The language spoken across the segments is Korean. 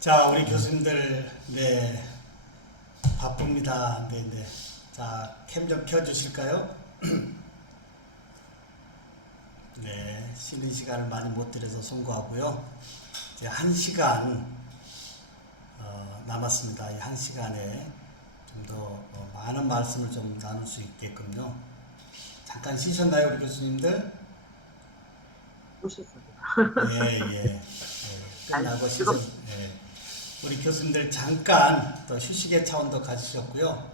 자, 우리 교수님들, 네, 바쁩니다. 네, 네. 자, 캠 좀 켜주실까요? 네, 쉬는 시간을 많이 못 드려서 송구하고요. 이제 1시간 남았습니다. 이 1시간에 좀 더 많은 말씀을 좀 나눌 수 있게끔요. 잠깐 쉬셨나요, 우리 교수님들? 오셨습니다. 예, 예. 예. 끝나고 쉬셨, 예. 우리 교수님들 잠깐 또 휴식의 차원도 가지셨고요.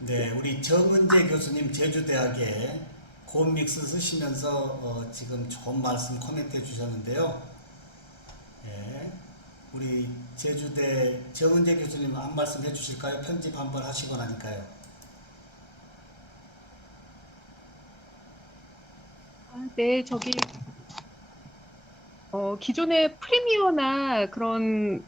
네, 우리 정은재 교수님 제주대학에 고음믹스 쓰시면서 지금 좋은 말씀 코멘트 해주셨는데요. 예, 우리 제주대 정은재 교수님 한 말씀 해주실까요? 편집 한번 하시고 나니까요. 네, 기존의 프리미어나 그런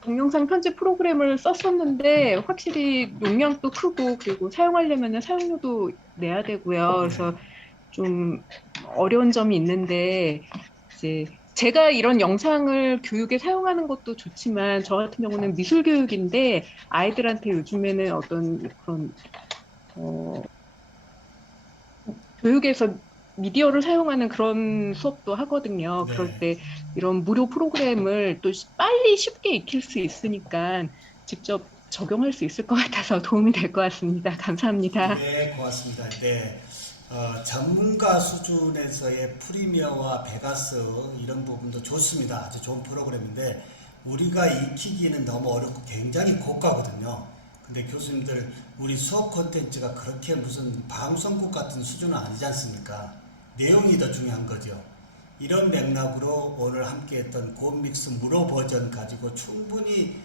동영상 편집 프로그램을 썼었는데 확실히 용량도 크고 그리고 사용하려면 사용료도 내야 되고요. 그래서 좀 어려운 점이 있는데 이제 제가 이런 영상을 교육에 사용하는 것도 좋지만 저 같은 경우는 미술 교육인데 아이들한테 요즘에는 어떤 그런 교육에서 미디어를 사용하는 그런 수업도 하거든요. 네. 그럴 때 이런 무료 프로그램을 또 빨리 쉽게 익힐 수 있으니까 직접 적용할 수 있을 것 같아서 도움이 될 것 같습니다. 감사합니다. 네, 고맙습니다. 네. 전문가 수준에서의 프리미어와 베가스 이런 부분도 좋습니다. 아주 좋은 프로그램인데 우리가 익히기는 너무 어렵고 굉장히 고가거든요. 근데 교수님들 우리 수업 콘텐츠가 그렇게 무슨 방송국 같은 수준은 아니지 않습니까? 내용이 더 중요한 거죠. 이런 맥락으로 오늘 함께했던 고믹스 무료 버전 가지고 충분히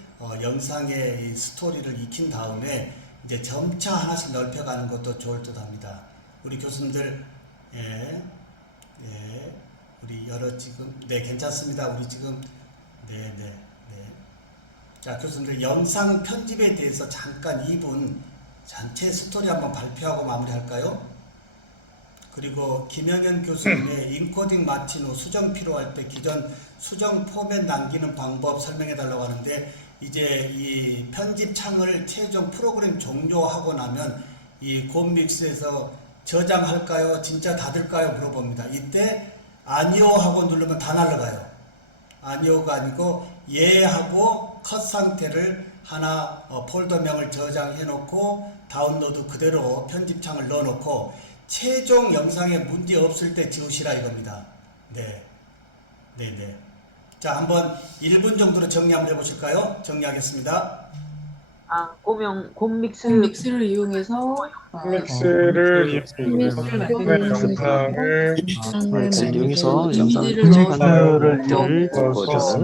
영상의 이 스토리를 익힌 다음에 이제 점차 하나씩 넓혀가는 것도 좋을 듯합니다. 우리 교수님들, 예, 예, 우리 여러 지금, 네, 괜찮습니다. 우리 지금, 네, 네, 네. 자, 교수님들 영상 편집에 대해서 잠깐 2분 전체 스토리 한번 발표하고 마무리할까요? 그리고 김영현 교수님의 인코딩 마친 후 수정 필요할 때 기존 수정 포맷 남기는 방법 설명해 달라고 하는데 이제 이 편집 창을 최종 프로그램 종료하고 나면 이 고믹스에서 저장할까요? 진짜 닫을까요? 물어봅니다. 이때 아니요 하고 누르면 다 날라가요. 아니요가 아니고 예 하고 컷 상태를 하나 폴더명을 저장해 놓고 다운로드 그대로 편집창을 넣어 놓고 최종 영상에 문제 없을 때 지우시라 이겁니다. 네. 네네. 자, 한번 1분 정도로 정리 한번 해보실까요? 정리하겠습니다. 곰믹스를 이용해서 믹스를 영상을 믹스를 이용해서 이미지를 영상을 넣어서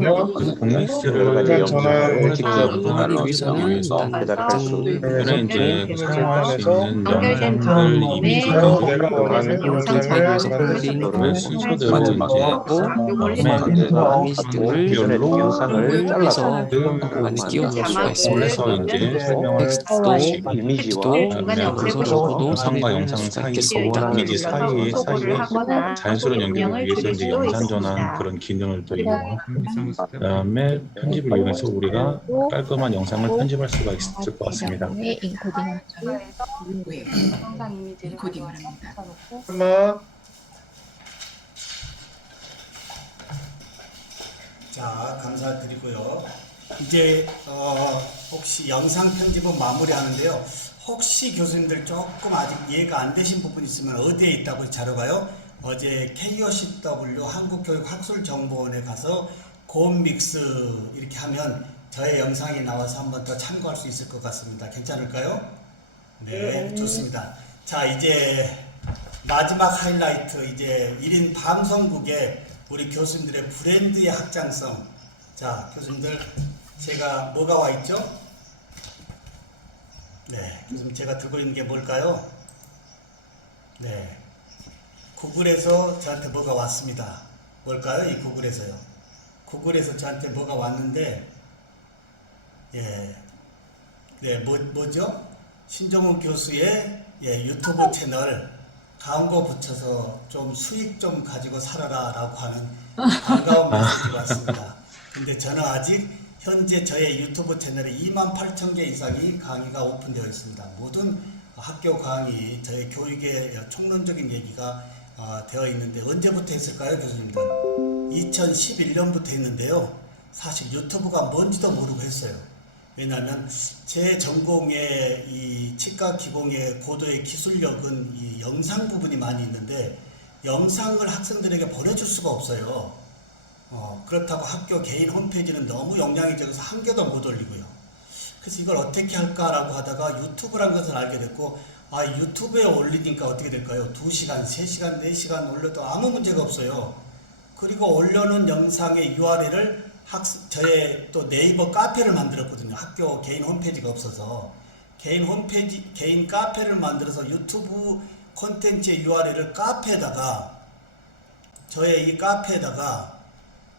믹스를 가지고 영상을 직접 하기 위해서는 그는 이제 사용할 수 있는 연결된 영상을 다음에 이미지로 영상 파일에서 를 순서대로 만들고 이미지들을 영상을 잘라서 그 안에 끼워 넣을 수가 있습니다. 그래서 이제 설명을 텍스트도 이미지와 그래서 로고도 영상과 영상 사이 이미지 사이에 자연스러운 연결을 위해서 이제 영상 전환 그런 기능을 또 이용하고 그다음에 편집을 이용해서 우리가 깔끔한 영상을 편집할 수가 있을 것 같습니다. 영상 이미지를 인코딩을 합니다. 자, 감사드리고요. 이제 혹시 영상 편집은 마무리하는데요. 혹시 교수님들 조금 아직 이해가 안 되신 부분 있으면 어디에 있다고 자료가요? 어제 KOCW 한국교육학술정보원에 가서 고음믹스 이렇게 하면 저의 영상이 나와서 한번 더 참고할 수 있을 것 같습니다. 괜찮을까요? 네, 좋습니다. 자, 이제 마지막 하이라이트 이제 1인 방송국에 우리 교수님들의 브랜드의 확장성. 자, 교수님들 제가 뭐가 와 있죠? 네, 교수님 제가 들고 있는 게 뭘까요? 네, 구글에서 저한테 뭐가 왔습니다. 뭘까요? 이 구글에서요. 구글에서 저한테 뭐가 왔는데, 예, 네, 뭐죠? 신정훈 교수의 유튜브 채널 광고 붙여서 좀 수익 좀 가지고 살아라 라고 하는 반가운 메시지가 왔습니다. 근데 저는 아직 현재 저의 유튜브 채널에 28,000개 이상이 강의가 오픈되어 있습니다. 모든 학교 강의, 저의 교육의 총론적인 얘기가 되어 있는데 언제부터 했을까요, 교수님들? 2011년부터 했는데요. 사실 유튜브가 뭔지도 모르고 했어요. 왜냐하면 제 전공의 이 치과 기공의 고도의 기술력은 이 영상 부분이 많이 있는데 영상을 학생들에게 보내줄 수가 없어요. 그렇다고 학교 개인 홈페이지는 너무 용량이 적어서 한 개도 못 올리고요. 그래서 이걸 어떻게 할까라고 하다가 유튜브라는 것을 알게 됐고, 유튜브에 올리니까 어떻게 될까요? 2시간, 3시간, 4시간 올려도 아무 문제가 없어요. 그리고 올려놓은 영상의 URL을 저의 또 네이버 카페를 만들었거든요. 학교 개인 홈페이지가 없어서. 개인 카페를 만들어서 유튜브 콘텐츠의 URL을 저의 이 카페에다가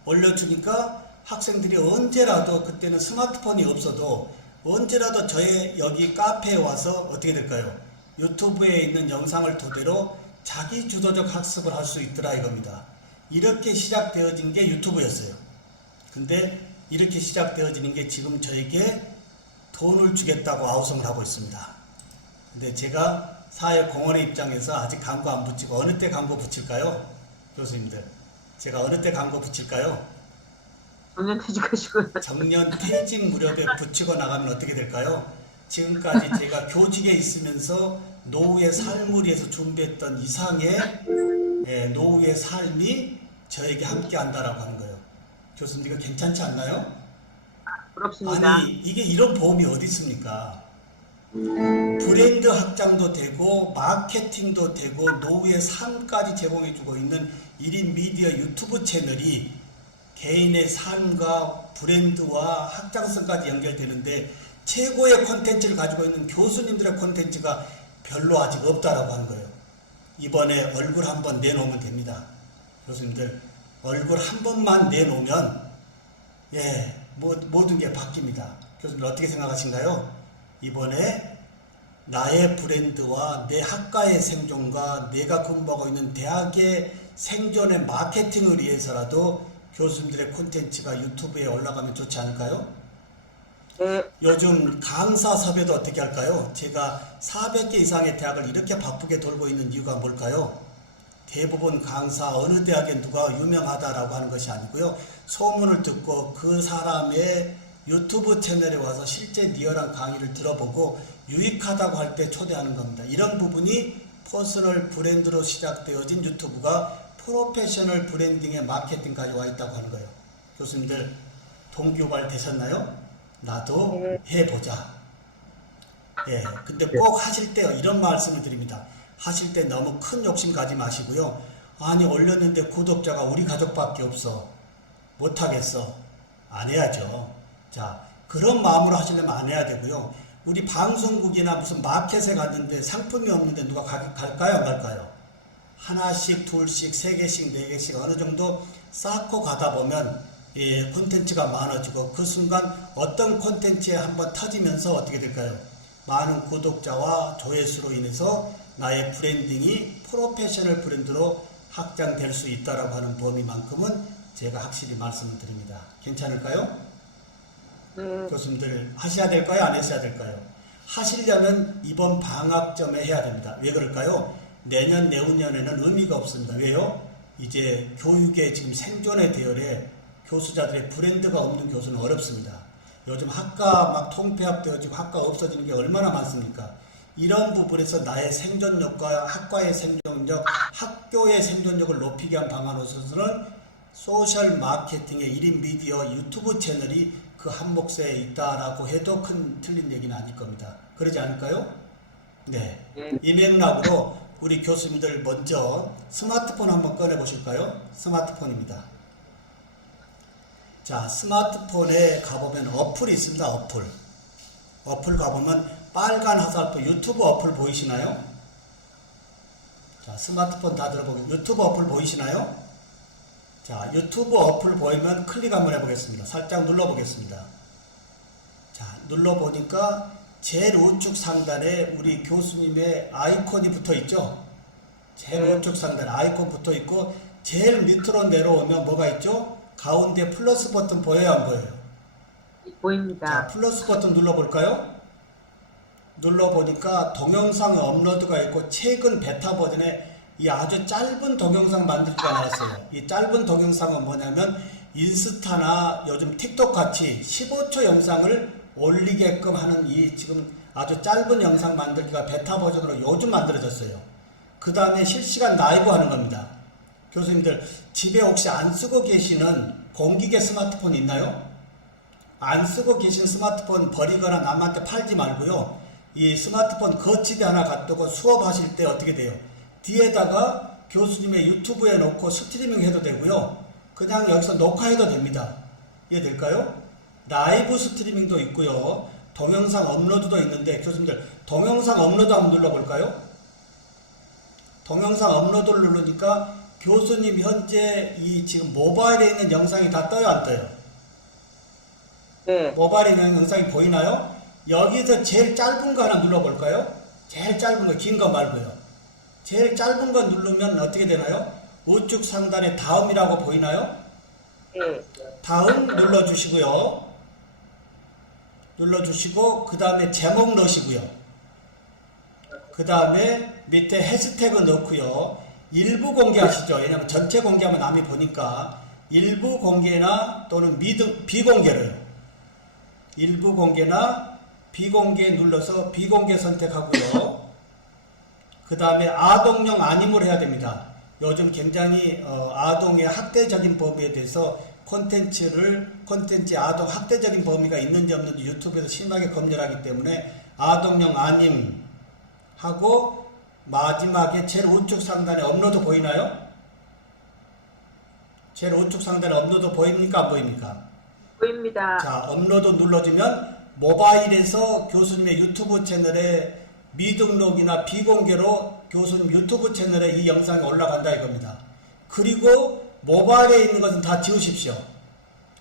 올려주니까 학생들이 언제라도, 그때는 스마트폰이 없어도 언제라도 저의 여기 카페에 와서 어떻게 될까요? 유튜브에 있는 영상을 토대로 자기 주도적 학습을 할 수 있더라 이겁니다. 이렇게 시작되어진 게 유튜브였어요. 근데 이렇게 시작되어지는 게 지금 저에게 돈을 주겠다고 아우성을 하고 있습니다. 근데 제가 사회공헌의 입장에서 아직 광고 안 붙이고 어느 때 광고 붙일까요? 교수님들, 제가 어느 때 광고 붙일까요? 정년 퇴직 무렵에 붙이고 나가면 어떻게 될까요? 지금까지 제가 교직에 있으면서 노후의 삶을 위해서 준비했던 이상의 노후의 삶이 저에게 함께 한다라고 하는 거예요. 교수님, 이거 괜찮지 않나요? 부럽습니다. 아니, 이게 이런 보험이 어디 있습니까? 브랜드 확장도 되고 마케팅도 되고 노후의 삶까지 제공해주고 있는 1인 미디어 유튜브 채널이 개인의 삶과 브랜드와 확장성까지 연결되는데 최고의 콘텐츠를 가지고 있는 교수님들의 콘텐츠가 별로 아직 없다라고 하는 거예요. 이번에 얼굴 한번 내놓으면 됩니다. 교수님들, 얼굴 한 번만 내놓으면 모든 게 바뀝니다. 교수님들 어떻게 생각하신가요? 이번에 나의 브랜드와 내 학과의 생존과 내가 공부하고 있는 대학의 생존의 마케팅을 위해서라도 교수님들의 콘텐츠가 유튜브에 올라가면 좋지 않을까요? 요즘 강사 섭외도 어떻게 할까요? 제가 400개 이상의 대학을 이렇게 바쁘게 돌고 있는 이유가 뭘까요? 대부분 강사, 어느 대학에 누가 유명하다라고 하는 것이 아니고요. 소문을 듣고 그 사람의 유튜브 채널에 와서 실제 리얼한 강의를 들어보고 유익하다고 할 때 초대하는 겁니다. 이런 부분이 퍼스널 브랜드로 시작되어진 유튜브가 프로페셔널 브랜딩의 마케팅까지 와 있다고 하는 거예요. 교수님들 동기유발 되셨나요? 나도 해보자. 근데 꼭 하실 때 이런 말씀을 드립니다. 하실 때 너무 큰 욕심 가지 마시고요. 아니, 올렸는데 구독자가 우리 가족밖에 없어. 못하겠어. 안 해야죠. 자, 그런 마음으로 하시려면 안 해야 되고요. 우리 방송국이나 무슨 마켓에 갔는데 상품이 없는데 누가 갈까요? 안 갈까요? 하나씩, 둘씩, 3개씩, 4개씩 어느 정도 쌓고 가다 보면 콘텐츠가 많아지고 그 순간 어떤 콘텐츠에 한번 터지면서 어떻게 될까요? 많은 구독자와 조회수로 인해서 나의 브랜딩이 프로페셔널 브랜드로 확장될 수 있다라고 하는 범위만큼은 제가 확실히 말씀을 드립니다. 괜찮을까요? 교수님들 하셔야 될까요? 안 하셔야 될까요? 하시려면 이번 방학점에 해야 됩니다. 왜 그럴까요? 내년, 내후년에는 의미가 없습니다. 왜요? 이제 교육의 지금 생존의 대열에 교수자들의 브랜드가 없는 교수는 어렵습니다. 요즘 학과 막 통폐합되어지고 학과 없어지는 게 얼마나 많습니까? 이런 부분에서 나의 생존력과 학과의 생존력, 학교의 생존력을 높이기 위한 방안으로서는 소셜 마케팅의 1인 미디어 유튜브 채널이 그 한 몫에 있다라고 해도 큰 틀린 얘기는 아닐 겁니다. 그러지 않을까요? 네. 이 맥락으로 우리 교수님들 먼저 스마트폰 한번 꺼내 보실까요? 스마트폰입니다. 자, 스마트폰에 가보면 어플이 있습니다. 어플 가보면 빨간 화살표 유튜브 어플 보이시나요? 자, 스마트폰 다 들어보면 유튜브 어플 보이시나요? 자, 유튜브 어플 보이면 클릭 한번 해보겠습니다. 살짝 눌러보겠습니다. 자, 눌러보니까 제일 우측 상단에 우리 교수님의 아이콘이 붙어 있죠? 제일 우측 상단에 아이콘 붙어 있고 제일 밑으로 내려오면 뭐가 있죠? 가운데 플러스 버튼 보여요, 안 보여요? 자, 보입니다. 플러스 버튼 눌러볼까요? 눌러보니까 동영상 업로드가 있고 최근 베타 버전에 이 아주 짧은 동영상 만들기가 나왔어요. 이 짧은 동영상은 뭐냐면 인스타나 요즘 틱톡 같이 15초 영상을 올리게끔 하는 이 지금 아주 짧은 영상 만들기가 베타 버전으로 요즘 만들어졌어요. 그 다음에 실시간 라이브 하는 겁니다. 교수님들 집에 혹시 안 쓰고 계시는 공기계 스마트폰 있나요? 안 쓰고 계신 스마트폰 버리거나 남한테 팔지 말고요. 이 스마트폰 거치대 하나 갖두고 수업하실 때 어떻게 돼요? 뒤에다가 교수님의 유튜브에 놓고 스트리밍 해도 되고요. 그냥 여기서 녹화해도 됩니다. 이해될까요? 라이브 스트리밍도 있고요. 동영상 업로드도 있는데 교수님들 동영상 업로드 한번 눌러볼까요? 동영상 업로드를 누르니까 교수님 현재 이 지금 모바일에 있는 영상이 다 떠요, 안 떠요? 네. 모바일에 있는 영상이 보이나요? 여기서 제일 짧은 거 하나 눌러볼까요? 제일 짧은 거, 긴 거 말고요. 제일 짧은 거 누르면 어떻게 되나요? 우측 상단에 다음이라고 보이나요? 네. 다음 눌러주시고요. 눌러주시고 그 다음에 제목 넣으시고요. 그 다음에 밑에 해시태그 넣고요. 일부 공개하시죠. 왜냐하면 전체 공개하면 남이 보니까 일부 공개나 또는 비공개로요. 일부 공개나 비공개 눌러서 비공개 선택하고요. 그 다음에 아동용 아님을 해야 됩니다. 요즘 굉장히 아동의 학대적인 범위에 대해서 콘텐츠 아동 학대적인 범위가 있는지 없는지 유튜브에서 심하게 검열하기 때문에 아동용 아님 하고 마지막에 제일 우측 상단에 업로드 보이나요? 제일 우측 상단에 업로드 보입니까? 안 보입니까? 보입니다. 자, 업로드 눌러주면 모바일에서 교수님의 유튜브 채널에 미등록이나 비공개로 교수님 유튜브 채널에 이 영상이 올라간다 이겁니다. 그리고 모바일에 있는 것은 다 지우십시오.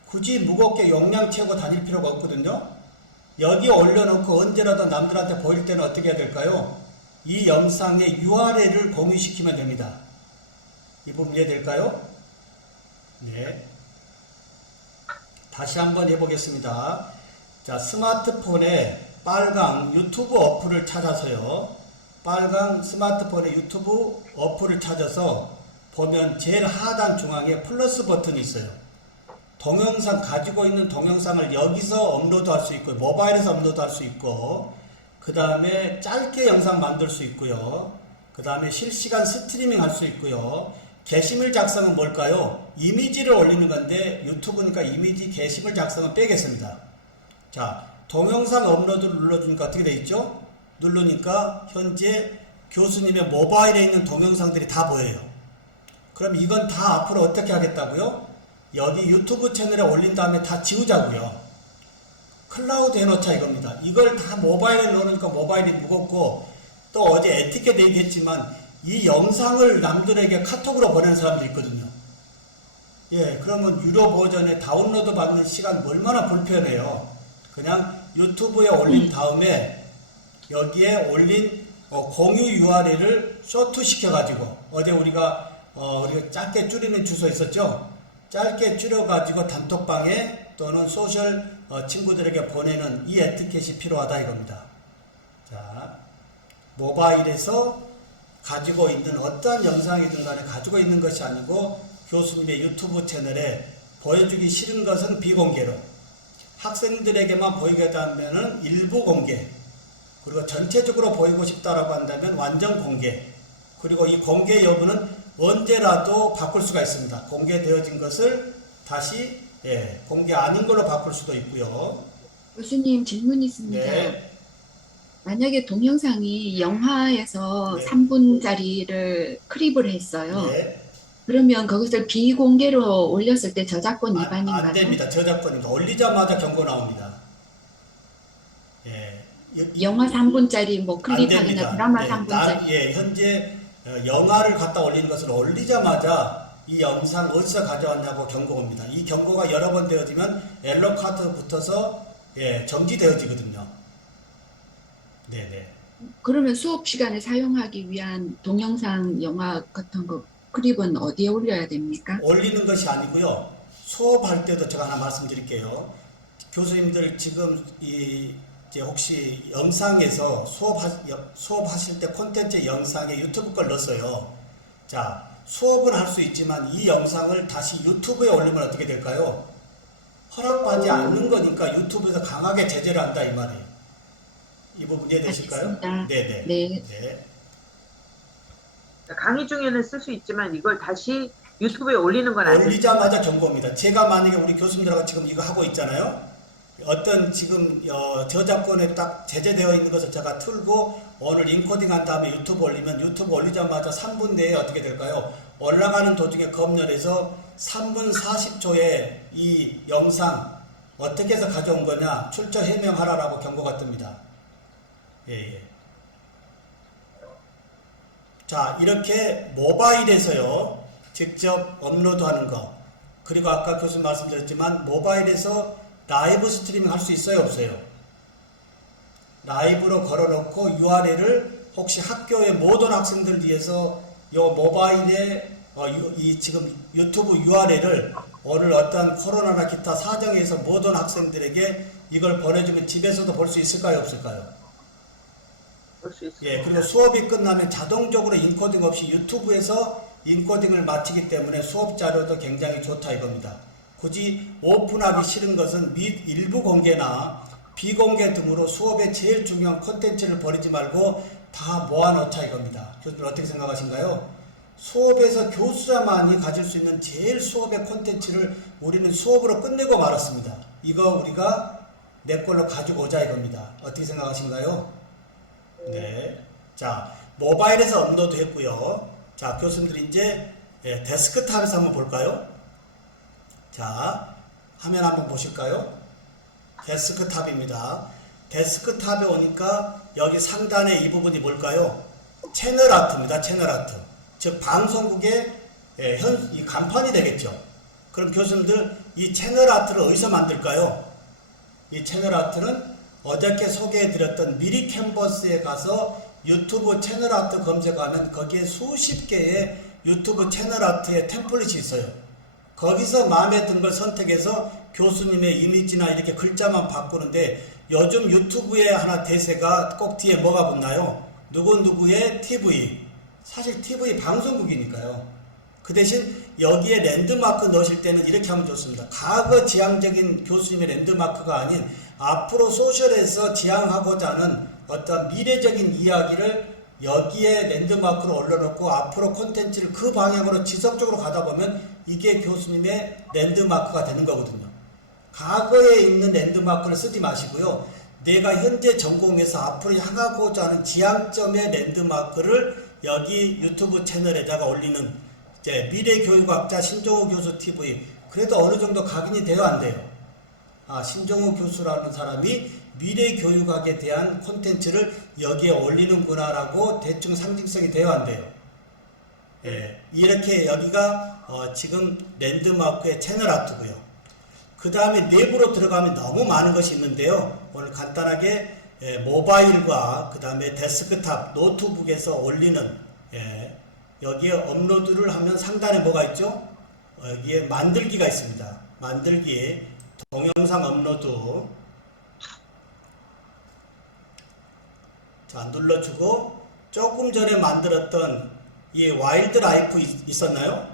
굳이 무겁게 용량 채우고 다닐 필요가 없거든요. 여기 올려놓고 언제라도 남들한테 보일 때는 어떻게 해야 될까요? 이 영상의 URL을 공유시키면 됩니다. 이 부분 이해될까요? 네. 다시 한번 해보겠습니다. 자, 스마트폰에 빨강 유튜브 어플을 찾아서요. 빨강 스마트폰의 유튜브 어플을 찾아서 보면 제일 하단 중앙에 플러스 버튼이 있어요. 동영상 가지고 있는 동영상을 여기서 업로드할 수 있고 모바일에서 업로드할 수 있고 그 다음에 짧게 영상 만들 수 있고요. 그 다음에 실시간 스트리밍 할 수 있고요. 게시물 작성은 뭘까요? 이미지를 올리는 건데 유튜브니까 이미지 게시물 작성은 빼겠습니다. 자, 동영상 업로드를 눌러주니까 어떻게 돼 있죠? 누르니까 현재 교수님의 모바일에 있는 동영상들이 다 보여요. 그럼 이건 다 앞으로 어떻게 하겠다고요? 여기 유튜브 채널에 올린 다음에 다 지우자고요. 클라우드 해놓자 이겁니다. 이걸 다 모바일에 넣으니까 모바일이 무겁고 또 어제 에티켓 얘기했지만 이 영상을 남들에게 카톡으로 보내는 사람들이 있거든요. 예, 그러면 유료 버전에 다운로드 받는 시간 얼마나 불편해요. 그냥 유튜브에 올린 다음에 여기에 올린 공유 URL을 쇼트 시켜가지고 어제 우리가 짧게 줄이는 주소 있었죠? 짧게 줄여가지고 단톡방에 또는 소셜 친구들에게 보내는 이 에티켓이 필요하다 이겁니다. 자, 모바일에서 가지고 있는 어떠한 영상이든 간에 가지고 있는 것이 아니고 교수님의 유튜브 채널에 보여주기 싫은 것은 비공개로 학생들에게만 보이게 한다면 일부 공개 그리고 전체적으로 보이고 싶다라고 한다면 완전 공개 그리고 이 공개 여부는 언제라도 바꿀 수가 있습니다. 공개되어진 것을 다시 공개 아닌 걸로 바꿀 수도 있고요. 교수님 질문이 있습니다. 네. 만약에 동영상이 영화에서 네. 3분짜리를 크립을 했어요. 네. 그러면 그것을 비공개로 올렸을 때 저작권 위반인가요? 안 됩니다. 저작권입니다. 올리자마자 경고 나옵니다. 예. 영화 3분짜리 뭐 안 클립하거나 됩니다. 드라마 네, 3분짜리. 현재 영화를 갖다 올리는 것을 올리자마자 이 영상 어디서 가져왔냐고 경고가 옵니다. 이 경고가 여러 번 되어지면 옐로 카드 붙어서 정지되어지거든요. 네네. 그러면 수업 시간에 사용하기 위한 동영상 영화 같은 거 클립은 어디에 올려야 됩니까? 올리는 것이 아니고요. 수업할 때도 제가 하나 말씀드릴게요. 교수님들 지금 이제 혹시 영상에서 수업하실 때 콘텐츠 영상에 유튜브 걸 넣었어요. 자, 수업은 할 수 있지만 이 영상을 다시 유튜브에 올리면 어떻게 될까요? 허락받지 않는 거니까 유튜브에서 강하게 제재를 한다 이 말이에요. 이 부분 이해되실까요? 알겠습니다. 네네. 네. 네. 강의 중에는 쓸 수 있지만 이걸 다시 유튜브에 올리는 건 안 됩니다. 올리자마자 경고입니다. 제가 만약에 우리 교수님들하고 지금 이거 하고 있잖아요. 어떤 지금 저작권에 딱 제재되어 있는 것을 제가 틀고 오늘 인코딩 한 다음에 유튜브 올리면 유튜브 올리자마자 3분 내에 어떻게 될까요? 올라가는 도중에 검열해서 3분 40초에 이 영상 어떻게 해서 가져온 거냐 출처 해명하라라고 경고가 뜹니다. 예. 자, 이렇게 모바일에서요 직접 업로드하는 거, 그리고 아까 교수님 말씀드렸지만 모바일에서 라이브 스트리밍 할 수 있어요, 없어요? 라이브로 걸어놓고 URL을 혹시 학교의 모든 학생들 위해서 요 모바일에 이 지금 유튜브 URL을 오늘 어떤 코로나나 기타 사정에서 모든 학생들에게 이걸 보내주면 집에서도 볼 수 있을까요, 없을까요? 볼 수 있습니다. 예, 그리고 수업이 끝나면 자동적으로 인코딩 없이 유튜브에서 인코딩을 마치기 때문에 수업 자료도 굉장히 좋다 이겁니다. 굳이 오픈하기 싫은 것은 및 일부 공개나 비공개 등으로 수업의 제일 중요한 콘텐츠를 버리지 말고 다 모아놓자 이겁니다. 교수들 어떻게 생각하신가요? 수업에서 교수자만이 가질 수 있는 제일 수업의 콘텐츠를 우리는 수업으로 끝내고 말았습니다. 이거 우리가 내 걸로 가지고 오자 이겁니다. 어떻게 생각하신가요? 네. 자, 모바일에서 업로드 했고요. 자, 교수님들 이제 데스크탑에서 한번 볼까요? 자, 화면 한번 보실까요? 데스크탑입니다. 데스크탑에 오니까 여기 상단에 이 부분이 뭘까요? 채널 아트입니다. 채널 아트. 즉 방송국의 이 간판이 되겠죠. 그럼 교수님들 이 채널 아트를 어디서 만들까요? 이 채널 아트는 어저께 소개해드렸던 미리 캔버스에 가서 유튜브 채널 아트 검색하면 거기에 수십 개의 유튜브 채널 아트의 템플릿이 있어요. 거기서 마음에 든 걸 선택해서 교수님의 이미지나 이렇게 글자만 바꾸는데 요즘 유튜브에 하나 대세가 꼭 뒤에 뭐가 붙나요? 누구누구의 TV. 사실 TV 방송국이니까요. 그 대신 여기에 랜드마크 넣으실 때는 이렇게 하면 좋습니다. 과거 지향적인 교수님의 랜드마크가 아닌 앞으로 소셜에서 지향하고자 하는 어떤 미래적인 이야기를 여기에 랜드마크로 올려놓고 앞으로 콘텐츠를 그 방향으로 지속적으로 가다 보면 이게 교수님의 랜드마크가 되는 거거든요. 과거에 있는 랜드마크를 쓰지 마시고요. 내가 현재 전공에서 앞으로 향하고자 하는 지향점의 랜드마크를 여기 유튜브 채널에다가 올리는 이제 미래교육학자 신종우 교수 TV. 그래도 어느 정도 각인이 돼야 안 돼요. 아, 신종우 교수라는 사람이 미래교육학에 대한 콘텐츠를 여기에 올리는구나 라고 대충 상징성이 돼야 안 돼요. 예, 이렇게 여기가 지금 랜드마크의 채널 아트고요. 그 다음에 내부로 들어가면 너무 많은 것이 있는데요. 오늘 간단하게 모바일과 그 다음에 데스크탑, 노트북에서 올리는 여기에 업로드를 하면 상단에 뭐가 있죠? 여기에 만들기가 있습니다. 만들기, 동영상 업로드. 자, 눌러주고 조금 전에 만들었던 이 와일드 라이프 있었나요?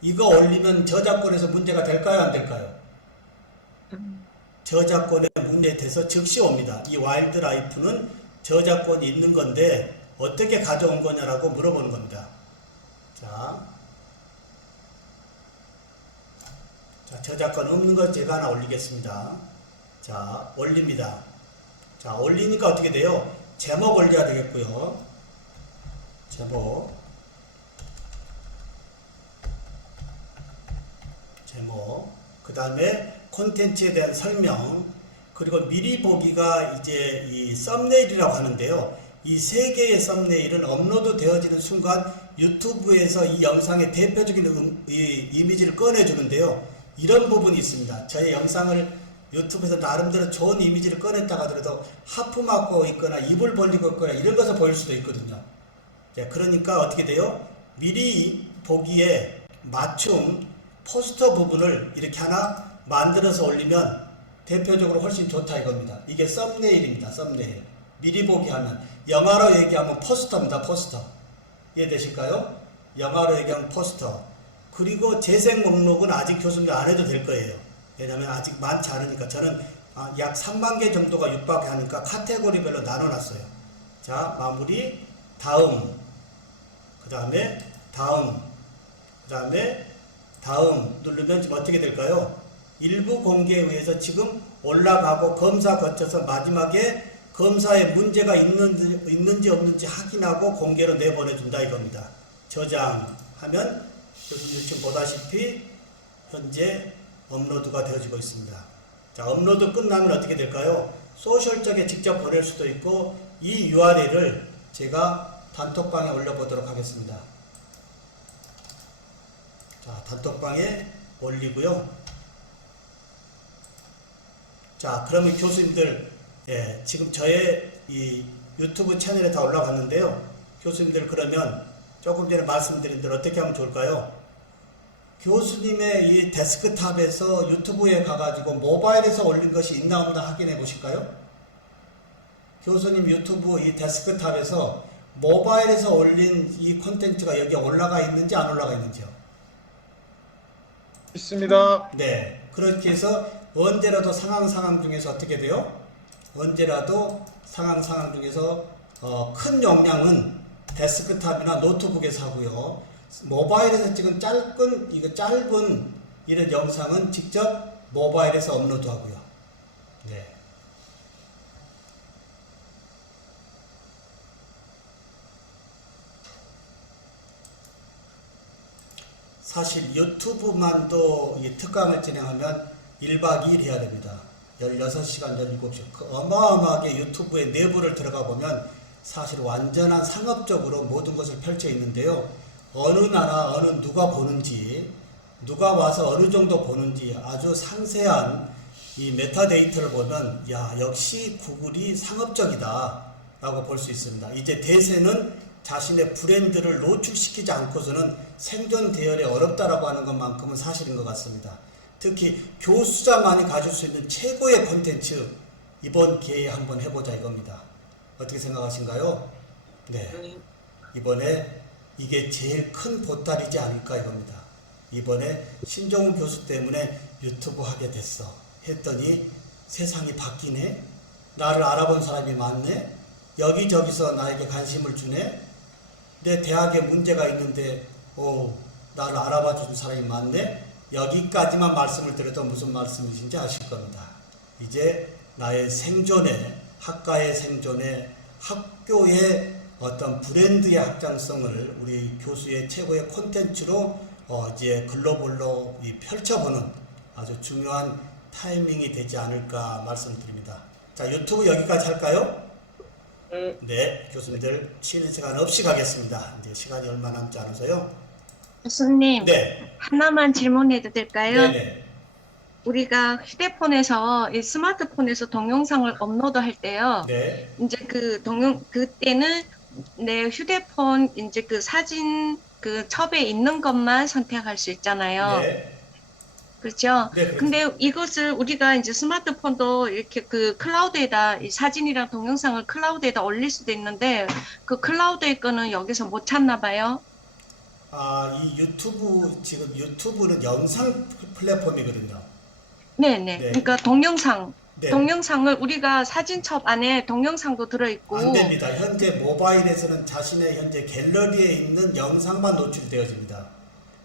이거 올리면 저작권에서 문제가 될까요? 안 될까요? 저작권에 문제에 대해서 즉시 옵니다. 이 와일드 라이프는 저작권이 있는 건데 어떻게 가져온 거냐라고 물어보는 겁니다. 자, 저작권 없는 거 제가 하나 올리겠습니다. 자, 올립니다. 자, 올리니까 어떻게 돼요? 제목 올려야 되겠고요. 제목. 그 다음에 콘텐츠에 대한 설명, 그리고 미리 보기가 이제 이 썸네일이라고 하는데요. 이 세 개의 썸네일은 업로드 되어지는 순간 유튜브에서 이 영상의 대표적인 이미지를 꺼내주는데요. 이런 부분이 있습니다. 저의 영상을 유튜브에서 나름대로 좋은 이미지를 꺼냈다가 하더라도 하품하고 있거나 입을 벌리고 있거나 이런 것을 보일 수도 있거든요. 그러니까 어떻게 돼요? 미리 보기에 맞춤 포스터 부분을 이렇게 하나 만들어서 올리면 대표적으로 훨씬 좋다 이겁니다. 이게 썸네일입니다. 썸네일. 미리 보기 하면 영화로 얘기하면 포스터입니다. 포스터. 이해되실까요? 영화로 얘기하면 포스터. 그리고 재생 목록은 아직 교수님들 안 해도 될 거예요. 왜냐하면 아직 많지 않으니까. 저는 약 3만 개 정도가 육박하니까 카테고리별로 나눠놨어요. 자, 마무리, 다음, 그 다음에 다음, 그 다음에 다음 누르면 지금 어떻게 될까요? 일부 공개에 의해서 지금 올라가고 검사 거쳐서 마지막에 검사에 문제가 있는지 없는지 확인하고 공개로 내보내준다 이겁니다. 저장하면 교수님 지금 보다시피 현재 업로드가 되어지고 있습니다. 자, 업로드 끝나면 어떻게 될까요? 소셜 쪽에 직접 보낼 수도 있고 이 URL을 제가 단톡방에 올려보도록 하겠습니다. 자, 단톡방에 올리고요. 자, 그러면 교수님들, 지금 저의 이 유튜브 채널에 다 올라갔는데요. 교수님들 그러면 조금 전에 말씀드린 대로 어떻게 하면 좋을까요? 교수님의 이 데스크탑에서 유튜브에 가가지고 모바일에서 올린 것이 있나 없나 확인해 보실까요? 교수님 유튜브 이 데스크탑에서 모바일에서 올린 이 콘텐츠가 여기에 올라가 있는지 안 올라가 있는지요? 있습니다. 네. 그렇게 해서 언제라도 상황 중에서 어떻게 돼요? 언제라도 상황 중에서 큰 용량은 데스크탑이나 노트북에서 하고요. 모바일에서 찍은 짧은 이런 영상은 직접 모바일에서 업로드하고요. 네. 사실 유튜브만도 이 특강을 진행하면 1박 2일 해야 됩니다. 16시간, 17시간. 어마어마하게 유튜브의 내부를 들어가 보면 사실 완전한 상업적으로 모든 것을 펼쳐 있는데요. 어느 나라, 누가 보는지, 누가 와서 어느 정도 보는지 아주 상세한 이 메타데이터를 보면, 야, 역시 구글이 상업적이다 라고 볼 수 있습니다. 이제 대세는 자신의 브랜드를 노출시키지 않고서는 생존 대열이 어렵다라고 하는 것만큼은 사실인 것 같습니다. 특히 교수자만이 가질 수 있는 최고의 콘텐츠 이번 기회에 한번 해보자 이겁니다. 어떻게 생각하신가요? 네. 이번에 이게 제일 큰 보따리지 않을까 이겁니다. 이번에 신종훈 교수 때문에 유튜브 하게 됐어. 했더니 세상이 바뀌네. 나를 알아본 사람이 많네. 여기저기서 나에게 관심을 주네. 내 대학에 문제가 있는데 나를 알아봐 주는 사람이 많네. 여기까지만 말씀을 드려도 무슨 말씀이신지 아실 겁니다. 이제 나의 생존에, 학과의 생존에, 학교의 어떤 브랜드의 확장성을 우리 교수의 최고의 콘텐츠로 이제 글로벌로 펼쳐보는 아주 중요한 타이밍이 되지 않을까 말씀드립니다. 자, 유튜브 여기까지 할까요? 네, 교수님들 쉬는 시간 없이 가겠습니다. 이제 시간이 얼마 남지 않아서요. 교수님, 네. 하나만 질문해도 될까요? 네네. 우리가 휴대폰에서, 이 스마트폰에서 동영상을 업로드할 때요. 네. 이제 그때는 내 휴대폰, 이제 그 사진, 그 첩에 있는 것만 선택할 수 있잖아요. 네. 그렇죠? 네, 그렇죠. 근데 이것을 우리가 이제 스마트폰도 이렇게 그 클라우드에다 이 사진이랑 동영상을 클라우드에다 올릴 수도 있는데 그 클라우드의 거는 여기서 못 찾나 봐요. 이 유튜브, 지금 유튜브는 영상 플랫폼이거든요. 네네. 네. 그러니까 동영상. 네. 동영상을 우리가 사진첩 안에 동영상도 들어있고. 안 됩니다. 현재 모바일에서는 자신의 현재 갤러리에 있는 영상만 노출되어집니다.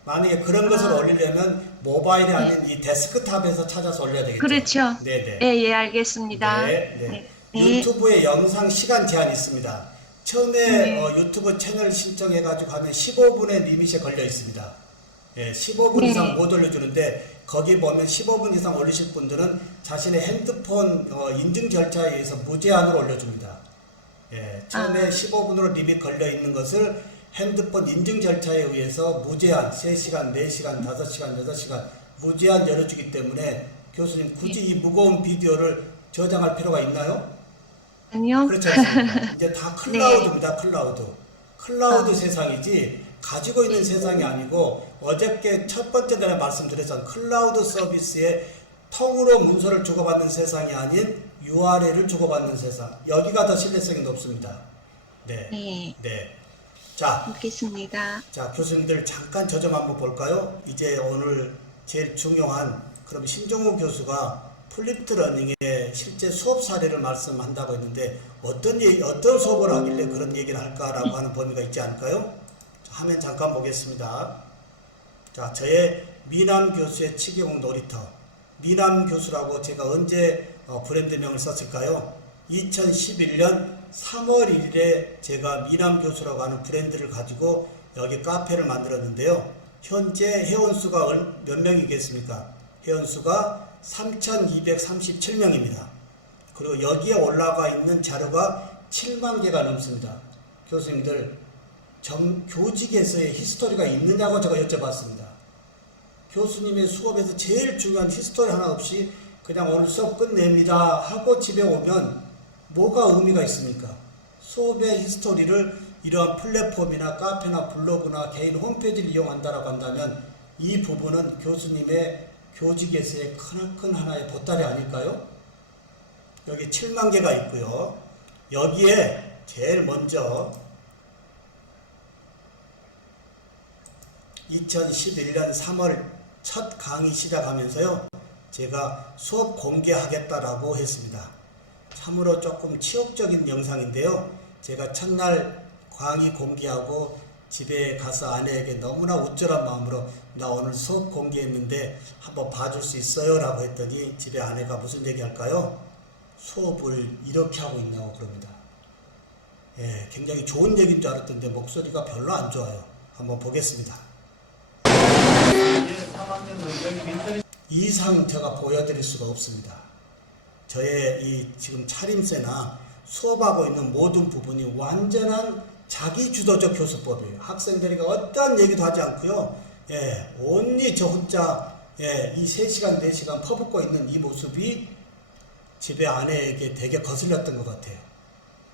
만약에 그런 것을 올리려면 모바일이 아닌 이 데스크탑에서 찾아서 올려야 되겠죠. 그렇죠. 네네. 예, 알겠습니다. 네. 네. 유튜브에 영상 시간 제한이 있습니다. 처음에 유튜브 채널 신청해가지고 하면 15분의 리밋에 걸려 있습니다. 예, 15분 네. 이상 못 올려주는데 거기 보면 15분 이상 올리실 분들은 자신의 핸드폰 인증 절차에 의해서 무제한으로 올려줍니다. 예, 처음에 15분으로 리밋 걸려 있는 것을 핸드폰 인증 절차에 의해서 무제한 3시간, 4시간, 5시간, 6시간 무제한 열어주기 때문에 교수님 굳이 이 무거운 비디오를 저장할 필요가 있나요? 아니요. 그렇지 않습니다. 이제 다 클라우드입니다. 클라우드 세상이지 가지고 있는 세상이 아니고 어저께 첫 번째 날에 말씀드렸던 클라우드 서비스의 통으로 문서를 주고받는 세상이 아닌 URL을 주고받는 세상. 여기가 더 신뢰성이 높습니다. 네. 네, 네. 자, 알겠습니다. 자, 교수님들 잠깐 저 점 한번 볼까요? 이제 오늘 제일 중요한 그럼 신종우 교수가 플립트 러닝의 실제 수업 사례를 말씀한다고 했는데 어떤 수업을 하길래 그런 얘기를 할까라고 하는 범위가 있지 않을까요? 자, 화면 잠깐 보겠습니다. 자, 저의 미남 교수의 치경 놀이터. 미남 교수라고 제가 언제 브랜드명을 썼을까요? 2011년 3월 1일에 제가 미남 교수라고 하는 브랜드를 가지고 여기 카페를 만들었는데요. 현재 회원수가 몇 명이겠습니까? 회원수가 3,237명입니다. 그리고 여기에 올라가 있는 자료가 7만 개가 넘습니다. 교수님들, 교직에서의 히스토리가 있느냐고 제가 여쭤봤습니다. 교수님의 수업에서 제일 중요한 히스토리 하나 없이 그냥 오늘 수업 끝냅니다 하고 집에 오면 뭐가 의미가 있습니까? 수업의 히스토리를 이러한 플랫폼이나 카페나 블로그나 개인 홈페이지를 이용한다라고 한다면 이 부분은 교수님의 교직에서의 큰 하나의 보따리 아닐까요? 여기 7만 개가 있고요. 여기에 제일 먼저 2011년 3월 첫 강의 시작하면서요. 제가 수업 공개하겠다라고 했습니다. 참으로 조금 치욕적인 영상인데요. 제가 첫날 강의 공개하고 집에 가서 아내에게 너무나 우쭐한 마음으로 나 오늘 수업 공개했는데 한번 봐줄 수 있어요? 라고 했더니 집에 아내가 무슨 얘기 할까요? 수업을 이렇게 하고 있냐고 그럽니다. 예, 굉장히 좋은 얘기인 줄 알았던데 목소리가 별로 안 좋아요. 한번 보겠습니다. 이상 제가 보여드릴 수가 없습니다. 저의 이 지금 차림새나 수업하고 있는 모든 부분이 완전한 자기주도적 교수법이에요. 학생들이 어떠한 얘기도 하지 않고요. 예, 온리 저 혼자 이 3시간, 4시간 퍼붓고 있는 이 모습이 집에 아내에게 되게 거슬렸던 것 같아요.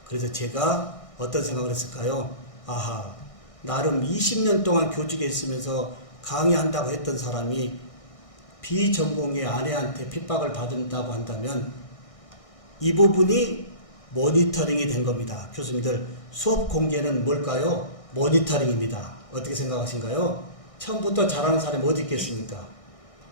그래서 제가 어떤 생각을 했을까요? 아하, 나름 20년 동안 교직에 있으면서 강의한다고 했던 사람이 비전공의 아내한테 핍박을 받는다고 한다면 이 부분이 모니터링이 된 겁니다. 교수님들, 수업 공개는 뭘까요? 모니터링입니다. 어떻게 생각하신가요? 처음부터 잘하는 사람이 어디 있겠습니까?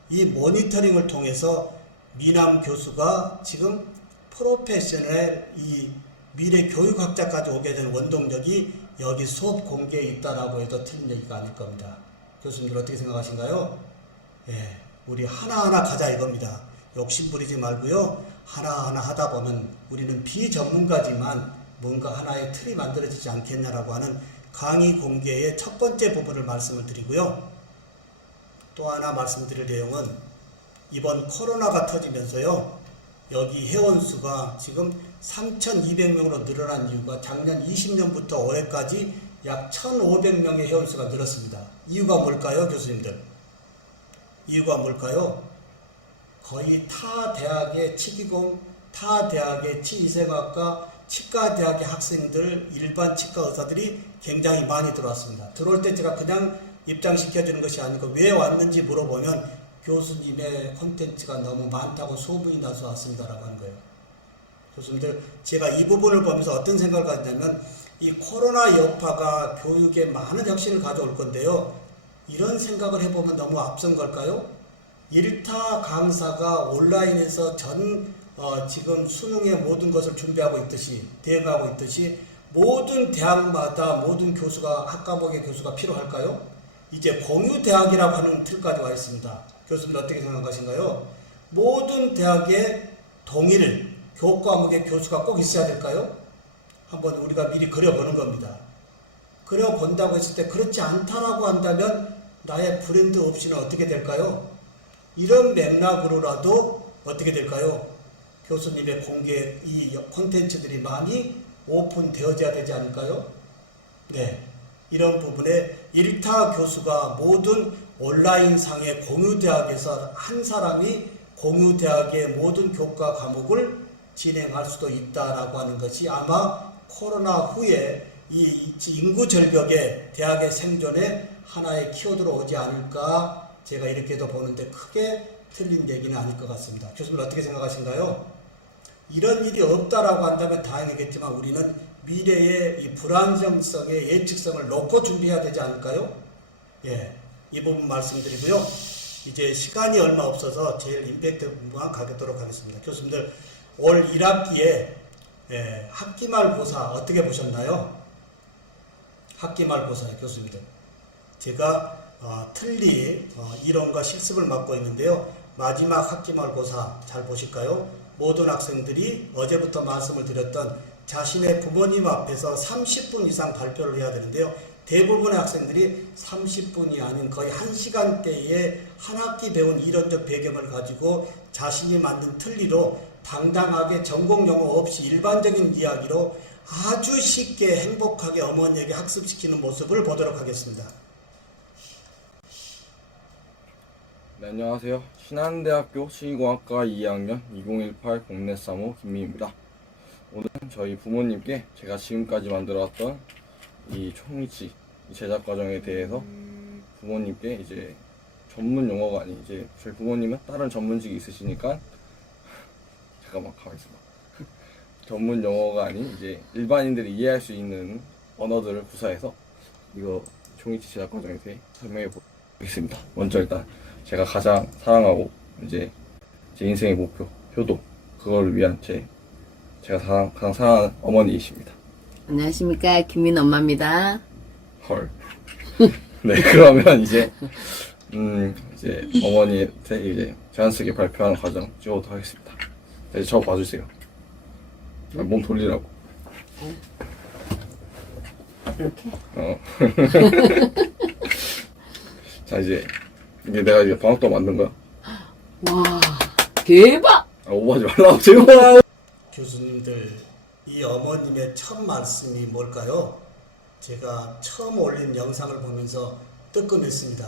이 모니터링을 통해서 미남 교수가 지금 프로페셔널 이 미래 교육학자까지 오게 된 원동력이 여기 수업 공개에 있다라고 해도 틀린 얘기가 아닐 겁니다. 교수님들 어떻게 생각하신가요? 예, 우리 하나하나 가자 이겁니다. 욕심부리지 말고요. 하나하나 하다 보면 우리는 비전문가지만 뭔가 하나의 틀이 만들어지지 않겠냐라고 하는 강의 공개의 첫 번째 부분을 말씀을 드리고요. 또 하나 말씀드릴 내용은 이번 코로나가 터지면서요. 여기 회원수가 지금 3,200명으로 늘어난 이유가 작년 20년부터 올해까지 약 1,500명의 회원수가 늘었습니다. 이유가 뭘까요, 교수님들? 이유가 뭘까요? 거의 타 대학의 치기공, 타 대학의 치위생학과, 치과 대학의 학생들, 일반 치과 의사들이 굉장히 많이 들어왔습니다. 들어올 때 제가 그냥 입장시켜주는 것이 아니고 왜 왔는지 물어보면 교수님의 콘텐츠가 너무 많다고 소문이 나서 왔습니다라고 하는 거예요. 교수님들, 제가 이 부분을 보면서 어떤 생각을 가졌냐면 이 코로나 여파가 교육에 많은 혁신을 가져올 건데요. 이런 생각을 해보면 너무 앞선 걸까요? 1타 강사가 온라인에서 지금 수능의 모든 것을 준비하고 있듯이, 대응하고 있듯이 모든 대학마다 모든 교수가, 학과목의 교수가 필요할까요? 이제 공유대학이라고 하는 틀까지 와 있습니다. 교수님들 어떻게 생각하신가요? 모든 대학에 동일 교과목의 교수가 꼭 있어야 될까요? 한번 우리가 미리 그려보는 겁니다. 그려본다고 했을 때 그렇지 않다라고 한다면 나의 브랜드 없이는 어떻게 될까요? 이런 맥락으로라도 어떻게 될까요? 교수님의 공개 이 콘텐츠들이 많이 오픈되어져야 되지 않을까요? 네, 이런 부분에 1타 교수가 모든 온라인상의 공유대학에서 한 사람이 공유대학의 모든 교과 과목을 진행할 수도 있다라고 하는 것이 아마 코로나 후에 이 인구 절벽에 대학의 생존에 하나의 키워드로 오지 않을까 제가 이렇게도 보는데 크게 틀린 얘기는 아닐 것 같습니다. 교수님 어떻게 생각하신가요? 이런 일이 없다라고 한다면 다행이겠지만 우리는 미래의 이 불안정성의 예측성을 놓고 준비해야 되지 않을까요? 예, 이 부분 말씀드리고요. 이제 시간이 얼마 없어서 제일 임팩트 부분만 가겠도록 하겠습니다. 교수님들 올 1학기에 학기 말고사 어떻게 보셨나요? 학기 말고사요, 교수님들. 제가 틀리 이론과 실습을 맡고 있는데요. 마지막 학기 말고사 잘 보실까요? 모든 학생들이 어제부터 말씀을 드렸던 자신의 부모님 앞에서 30분 이상 발표를 해야 되는데요. 대부분의 학생들이 30분이 아닌 거의 1시간대에 한 학기 배운 이론적 배경을 가지고 자신이 만든 틀리로 당당하게 전공 용어 없이 일반적인 이야기로 아주 쉽게 행복하게 어머니에게 학습시키는 모습을 보도록 하겠습니다. 네, 안녕하세요. 신한대학교 시공학과 2학년 2018 공내 3호 김미입니다. 오늘 저희 부모님께 제가 지금까지 만들어왔던 이 총이치 제작 과정에 대해서 부모님께 이제 전문 용어가 아닌 이제 저희 부모님은 다른 전문직이 있으시니까 잠깐만 가만있어봐. 전문 용어가 아닌 이제 일반인들이 이해할 수 있는 언어들을 구사해서 이거 총이치 제작 과정에 대해 설명해 보겠습니다. 먼저 일단 제가 가장 사랑하고 이제 제 인생의 목표, 효도 그걸 위한 제가 가장 사랑하는 어머니이십니다. 안녕하십니까, 김민 엄마입니다. 헐. 네, 그러면 이제 어머니한테 이제 자연스럽게 발표하는 과정 찍어보도록 하겠습니다. 자, 이제 저 봐주세요. 몸 돌리라고. 이렇게? 자, 이제 이게 내가 이제 방학도 만든 거야. 와, 대박! 오버하지 말라고 제발. 교수님들, 이 어머님의 첫 말씀이 뭘까요? 제가 처음 올린 영상을 보면서 뜨끔했습니다.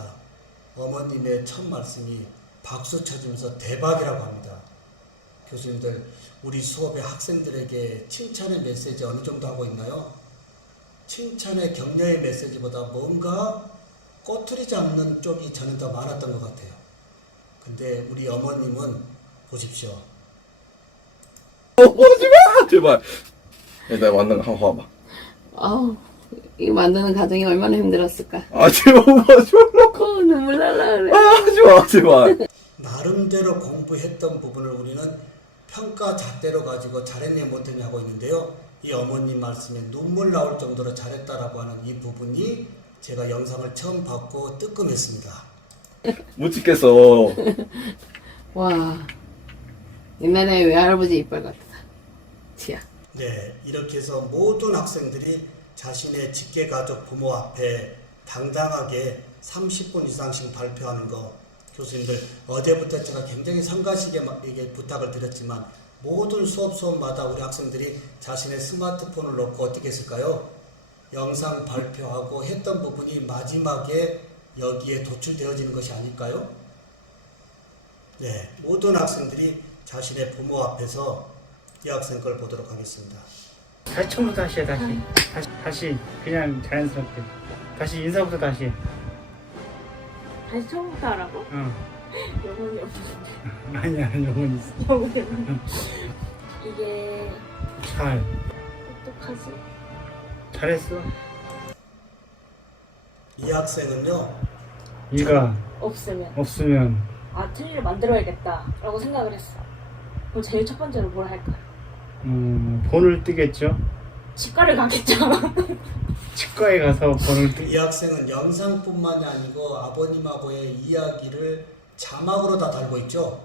어머님의 첫 말씀이 박수 쳐주면서 대박이라고 합니다. 교수님들, 우리 수업의 학생들에게 칭찬의 메시지 어느 정도 하고 있나요? 칭찬의 격려의 메시지보다 뭔가 꼬투리 잡는 쪽이 저는 더 많았던 것 같아요. 근데 우리 어머님은 보십시오. 오버하지 마! 제발. 일단 만든 거 한번 봐봐. 아우, 이거 만드는 과정이 얼마나 힘들었을까. 아, 제발 오버하지 말라고. 눈물 날라 그래. 아, 하지 마, 제발. 나름대로 공부했던 부분을 우리는 평가 잣대로 가지고 잘했냐 못했냐 하고 있는데요. 이 어머님 말씀에 눈물 나올 정도로 잘했다라고 하는 이 부분이 제가 영상을 처음 봤고 뜨끔했습니다. 못 찍겠어. 와, 옛날에 외할아버지 이빨 같다. 치야. 네, 이렇게 해서 모든 학생들이 자신의 직계가족 부모 앞에 당당하게 30분 이상씩 발표하는 거, 교수님들 어제부터 제가 굉장히 성가시게 이게 부탁을 드렸지만 모든 수업마다 우리 학생들이 자신의 스마트폰을 놓고 어떻게 했을까요? 영상 발표하고 했던 부분이 마지막에 여기에 도출되어지는 것이 아닐까요? 네, 모든 학생들이 자신의 부모 앞에서 이 학생 걸 보도록 하겠습니다. 다시 처음부터 다시 해. 다시 그냥 자연스럽게 다시 인사부터 다시 해. 다시 처음부터 하라고? 응. 영혼이 없는데. 아니야, 영혼 있어. 영혼이 없는데. 이게 잘 어떡하지? 잘했어. 이 학생은요, 이가 없으면 아, 틀니를 만들어야겠다라고 생각을 했어. 그럼 제일 첫 번째로 뭘 할까요? 본을 뜨겠죠. 치과를 가겠죠. 치과에 가서 본을 이 학생은 영상뿐만이 아니고 아버님하고의 이야기를 자막으로 다 달고 있죠.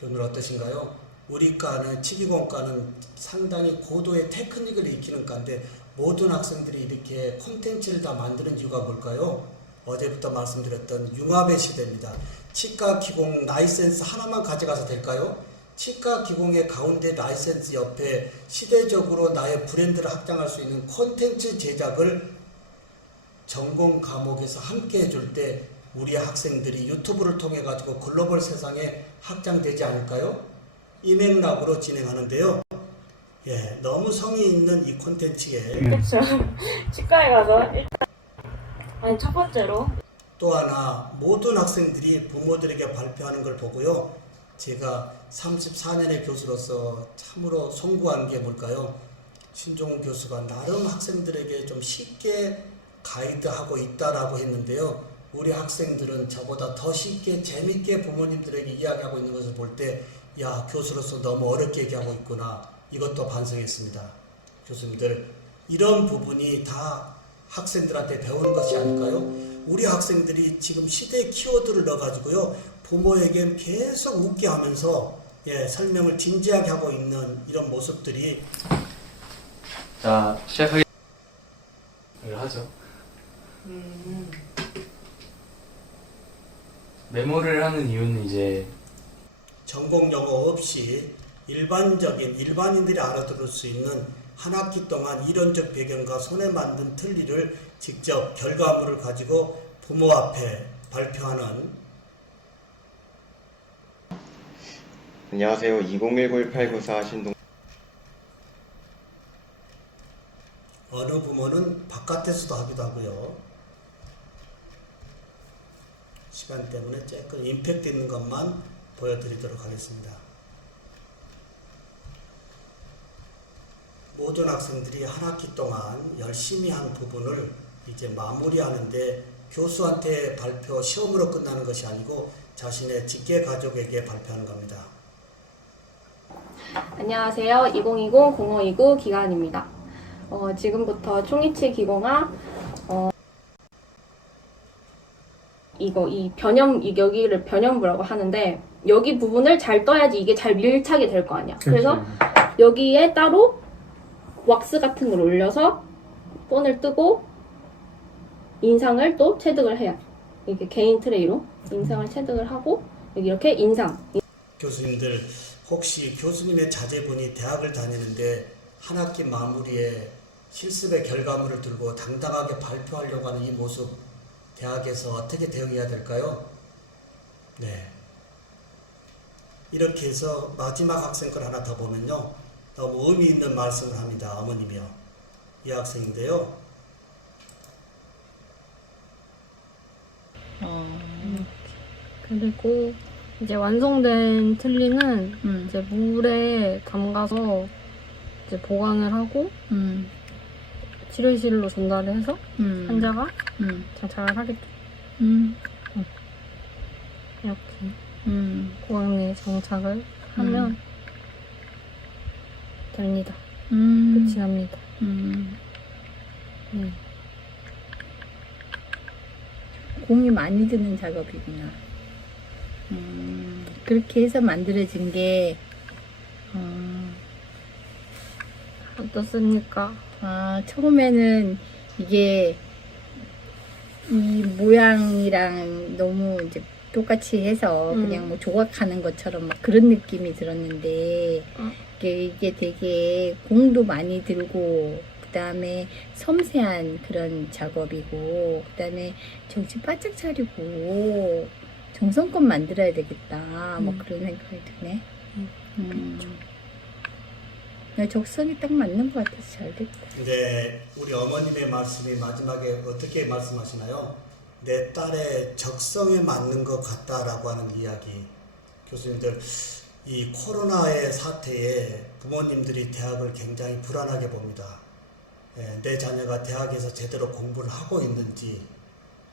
교수님 어떠신가요? 우리 과는 치기공과는 상당히 고도의 테크닉을 익히는 과인데 모든 학생들이 이렇게 콘텐츠를 다 만드는 이유가 뭘까요? 어제부터 말씀드렸던 융합의 시대입니다. 치과 기공 라이센스 하나만 가져가서 될까요? 치과 기공의 가운데 라이센스 옆에 시대적으로 나의 브랜드를 확장할 수 있는 콘텐츠 제작을 전공 과목에서 함께 해줄 때 우리 학생들이 유튜브를 통해 가지고 글로벌 세상에 확장되지 않을까요? 이 맥락으로 진행하는데요. 예, 너무 성의 있는 이 콘텐츠에 그렇죠. 치과에 가서 일단 아니 첫 번째로 또 하나 모든 학생들이 부모들에게 발표하는 걸 보고요. 제가 34년의 교수로서 참으로 송구한 게 뭘까요? 신종훈 교수가 나름 학생들에게 좀 쉽게 가이드하고 있다라고 했는데요. 우리 학생들은 저보다 더 쉽게 재밌게 부모님들에게 이야기하고 있는 것을 볼 때 야, 교수로서 너무 어렵게 얘기하고 있구나. 이것도 반성했습니다. 교수님들, 이런 부분이 다 학생들한테 배우는 것이 아닐까요? 우리 학생들이 지금 시대의 키워드를 넣어가지고요, 부모에겐 계속 웃게 하면서 설명을 진지하게 하고 있는 이런 모습들이 자, 시작하겠습니다. 하죠. 메모를 하는 이유는 이제 전공 용어 없이 일반인들이 알아들을 수 있는 한 학기 동안 이론적 배경과 손에 만든 틀니를 직접 결과물을 가지고 부모 앞에 발표하는. 안녕하세요. 2019-1894 신동. 어느 부모는 바깥에서도 하기도 하고요. 시간 때문에 조금 임팩트 있는 것만 보여드리도록 하겠습니다. 모든 학생들이 한 학기 동안 열심히 한 부분을 이제 마무리하는데 교수한테 발표 시험으로 끝나는 것이 아니고 자신의 직계 가족에게 발표하는 겁니다. 안녕하세요. 2020-0529 기간입니다. 지금부터 총이치 기공학 이 여기를 변연부라고 하는데, 여기 부분을 잘 떠야지 이게 잘 밀착이 될 거 아니야. 그래서 여기에 따로 왁스 같은 걸 올려서 본을 뜨고 인상을 또 체득을 해요. 이렇게 개인 트레이로 인상을 체득을 하고 여기 이렇게 인상. 교수님들, 혹시 교수님의 자제분이 대학을 다니는데 한 학기 마무리에 실습의 결과물을 들고 당당하게 발표하려고 하는 이 모습, 대학에서 어떻게 대응해야 될까요? 네. 이렇게 해서 마지막 학생 걸 하나 더 보면요, 너무 의미 있는 말씀을 합니다. 어머님이요. 이 학생인데요. 그리고 이제 완성된 틀니는 이제 물에 담가서 이제 보관을 하고 치료실로 전달을 해서 환자가 장착을 하겠죠. 이렇게 고강내에 장착을 하면 됩니다. 끝이 납니다. 공이 많이 드는 작업이구나. 그렇게 해서 만들어진 게 어떻습니까? 처음에는 이게 이 모양이랑 너무 이제 똑같이 해서 그냥 뭐 조각하는 것처럼 막 그런 느낌이 들었는데 이게 되게 공도 많이 들고 그다음에 섬세한 그런 작업이고 그다음에 정신 바짝 차리고 정성껏 만들어야 되겠다 뭐 그런 생각이 드네. 적성이 딱 맞는 것 같아서 잘 됐다. 근데 우리 어머님의 말씀이 마지막에 어떻게 말씀하시나요? 내 딸의 적성에 맞는 것 같다라고 하는 이야기. 교수님들, 이 코로나의 사태에 부모님들이 대학을 굉장히 불안하게 봅니다. 내 자녀가 대학에서 제대로 공부를 하고 있는지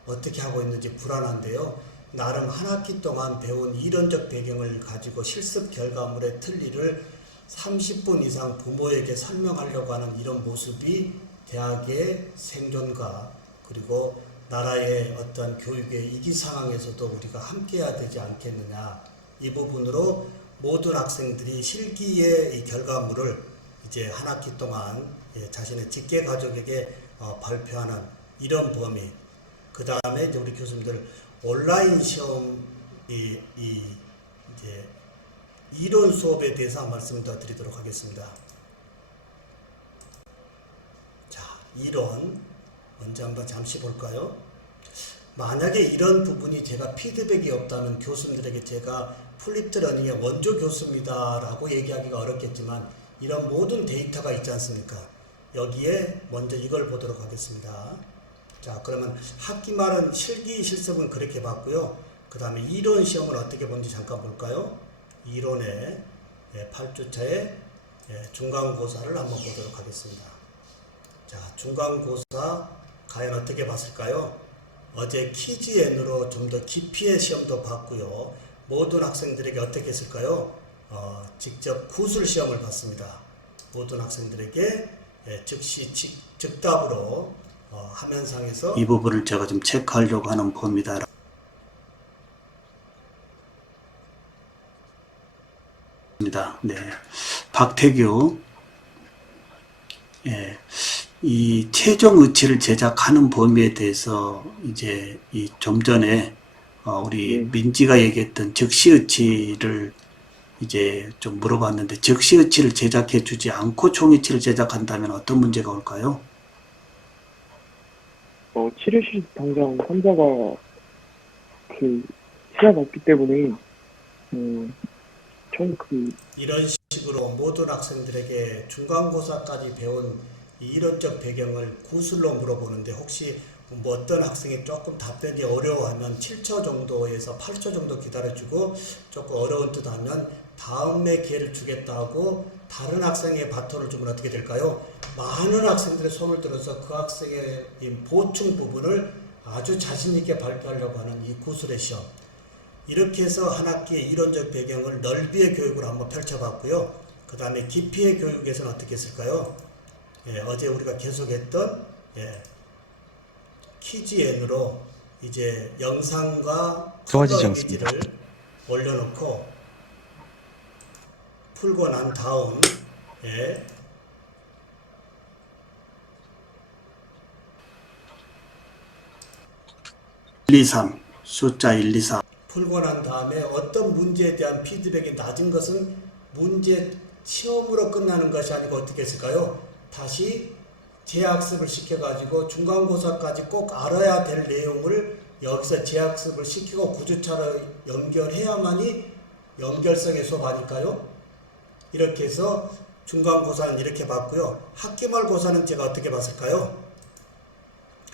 어떻게 하고 있는지 불안한데요. 나름 한 학기 동안 배운 이론적 배경을 가지고 실습 결과물의 틀니를 30분 이상 부모에게 설명하려고 하는 이런 모습이 대학의 생존과 그리고 나라의 어떤 교육의 위기 상황에서도 우리가 함께해야 되지 않겠느냐. 이 부분으로 모든 학생들이 실기의 이 결과물을 이제 한 학기 동안 자신의 직계 가족에게 발표하는 이런 범위. 그 다음에 이제 우리 교수님들 온라인 시험 이제 이론 수업에 대해서 말씀 더 드리도록 하겠습니다. 자, 이론 먼저 한번 잠시 볼까요? 만약에 이런 부분이 제가 피드백이 없다면 교수님들에게 제가 플립드 러닝의 원조 교수입니다 라고 얘기하기가 어렵겠지만 이런 모든 데이터가 있지 않습니까? 여기에 먼저 이걸 보도록 하겠습니다. 자, 그러면 학기 말은 실기 실습은 그렇게 봤고요. 그 다음에 이론 시험은 어떻게 보는지 잠깐 볼까요? 이론의 8주차의 중간고사를 한번 보도록 하겠습니다. 자, 중간고사 과연 어떻게 봤을까요? 어제 키즈N으로 좀 더 깊이의 시험도 봤고요. 모든 학생들에게 어떻게 했을까요? 직접 구술 시험을 봤습니다. 모든 학생들에게 즉시 즉답으로 화면상에서 이 부분을 제가 좀 체크하려고 하는 겁니다. 네, 박태규, 이 최종 의치를 제작하는 범위에 대해서 이제 좀 전에 우리 민지가 얘기했던 즉시 의치를 이제 좀 물어봤는데, 즉시 의치를 제작해 주지 않고 총의치를 제작한다면 어떤 문제가 올까요? 치료실 당장 환자가 시간 없기 때문에 이런 식으로 모든 학생들에게 중간고사까지 배운 이론적 배경을 구술로 물어보는데, 혹시 뭐 어떤 학생이 조금 답변이 어려워하면 7초 정도에서 8초 정도 기다려주고, 조금 어려운 듯 하면 다음에 기회를 주겠다고 다른 학생의 바톤을 주면 어떻게 될까요? 많은 학생들의 손을 들어서 그 학생의 이 보충 부분을 아주 자신있게 발표하려고 하는 이 구술의 시험. 이렇게 해서 한 학기의 이론적 배경을 넓이의 교육으로 한번 펼쳐봤고요. 그 다음에 깊이의 교육에서는 어떻게 했을까요? 어제 우리가 계속했던 키즈N으로 이제 영상과 좋아지지 컬러 않습니다. 이미지를 올려놓고 풀고 난 다음 1, 2, 3 숫자 1, 2, 3 풀고 난 다음에 어떤 문제에 대한 피드백이 낮은 것은 문제 시험으로 끝나는 것이 아니고 어떻게 했을까요? 다시 재학습을 시켜가지고 중간고사까지 꼭 알아야 될 내용을 여기서 재학습을 시키고 9주차로 연결해야만이 연결성의 수업 아닐까요? 이렇게 해서 중간고사는 이렇게 봤고요. 학기말 고사는 제가 어떻게 봤을까요?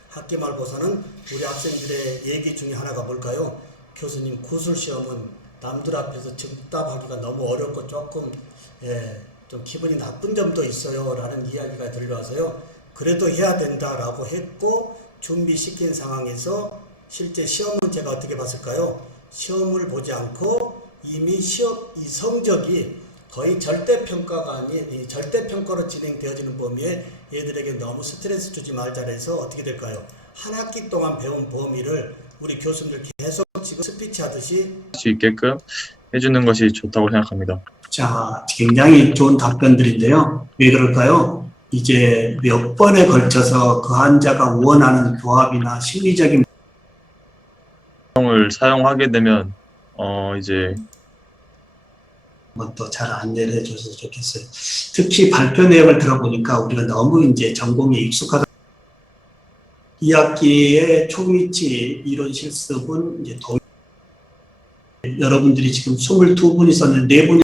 학기말 고사는 우리 학생들의 얘기 중에 하나가 뭘까요? 교수님, 구술시험은 남들 앞에서 즉답하기가 너무 어렵고 조금 좀 기분이 나쁜 점도 있어요 라는 이야기가 들려와서요. 그래도 해야 된다라고 했고 준비시킨 상황에서 실제 시험은 제가 어떻게 봤을까요? 시험을 보지 않고 이미 시험 이 성적이 거의 절대평가가 아닌 이 절대평가로 진행되어지는 범위에 얘들에게 너무 스트레스 주지 말자 해서 어떻게 될까요? 한 학기 동안 배운 범위를 우리 교수님들 계속 지금 스피치 하듯이 할 수 있게끔 해주는 것이 좋다고 생각합니다. 자, 굉장히 좋은 답변들인데요. 왜 그럴까요? 이제 몇 번에 걸쳐서 그 환자가 원하는 조합이나 심리적인 을 사용하게 되면 이제 것도 잘 안내를 해줘서 좋겠어요. 특히 발표 내용을 들어보니까 우리가 너무 이제 전공에 익숙하다. 2학기의 총위치 이론 실습은 이제 여러분들이 지금 22분 있었는데 4분이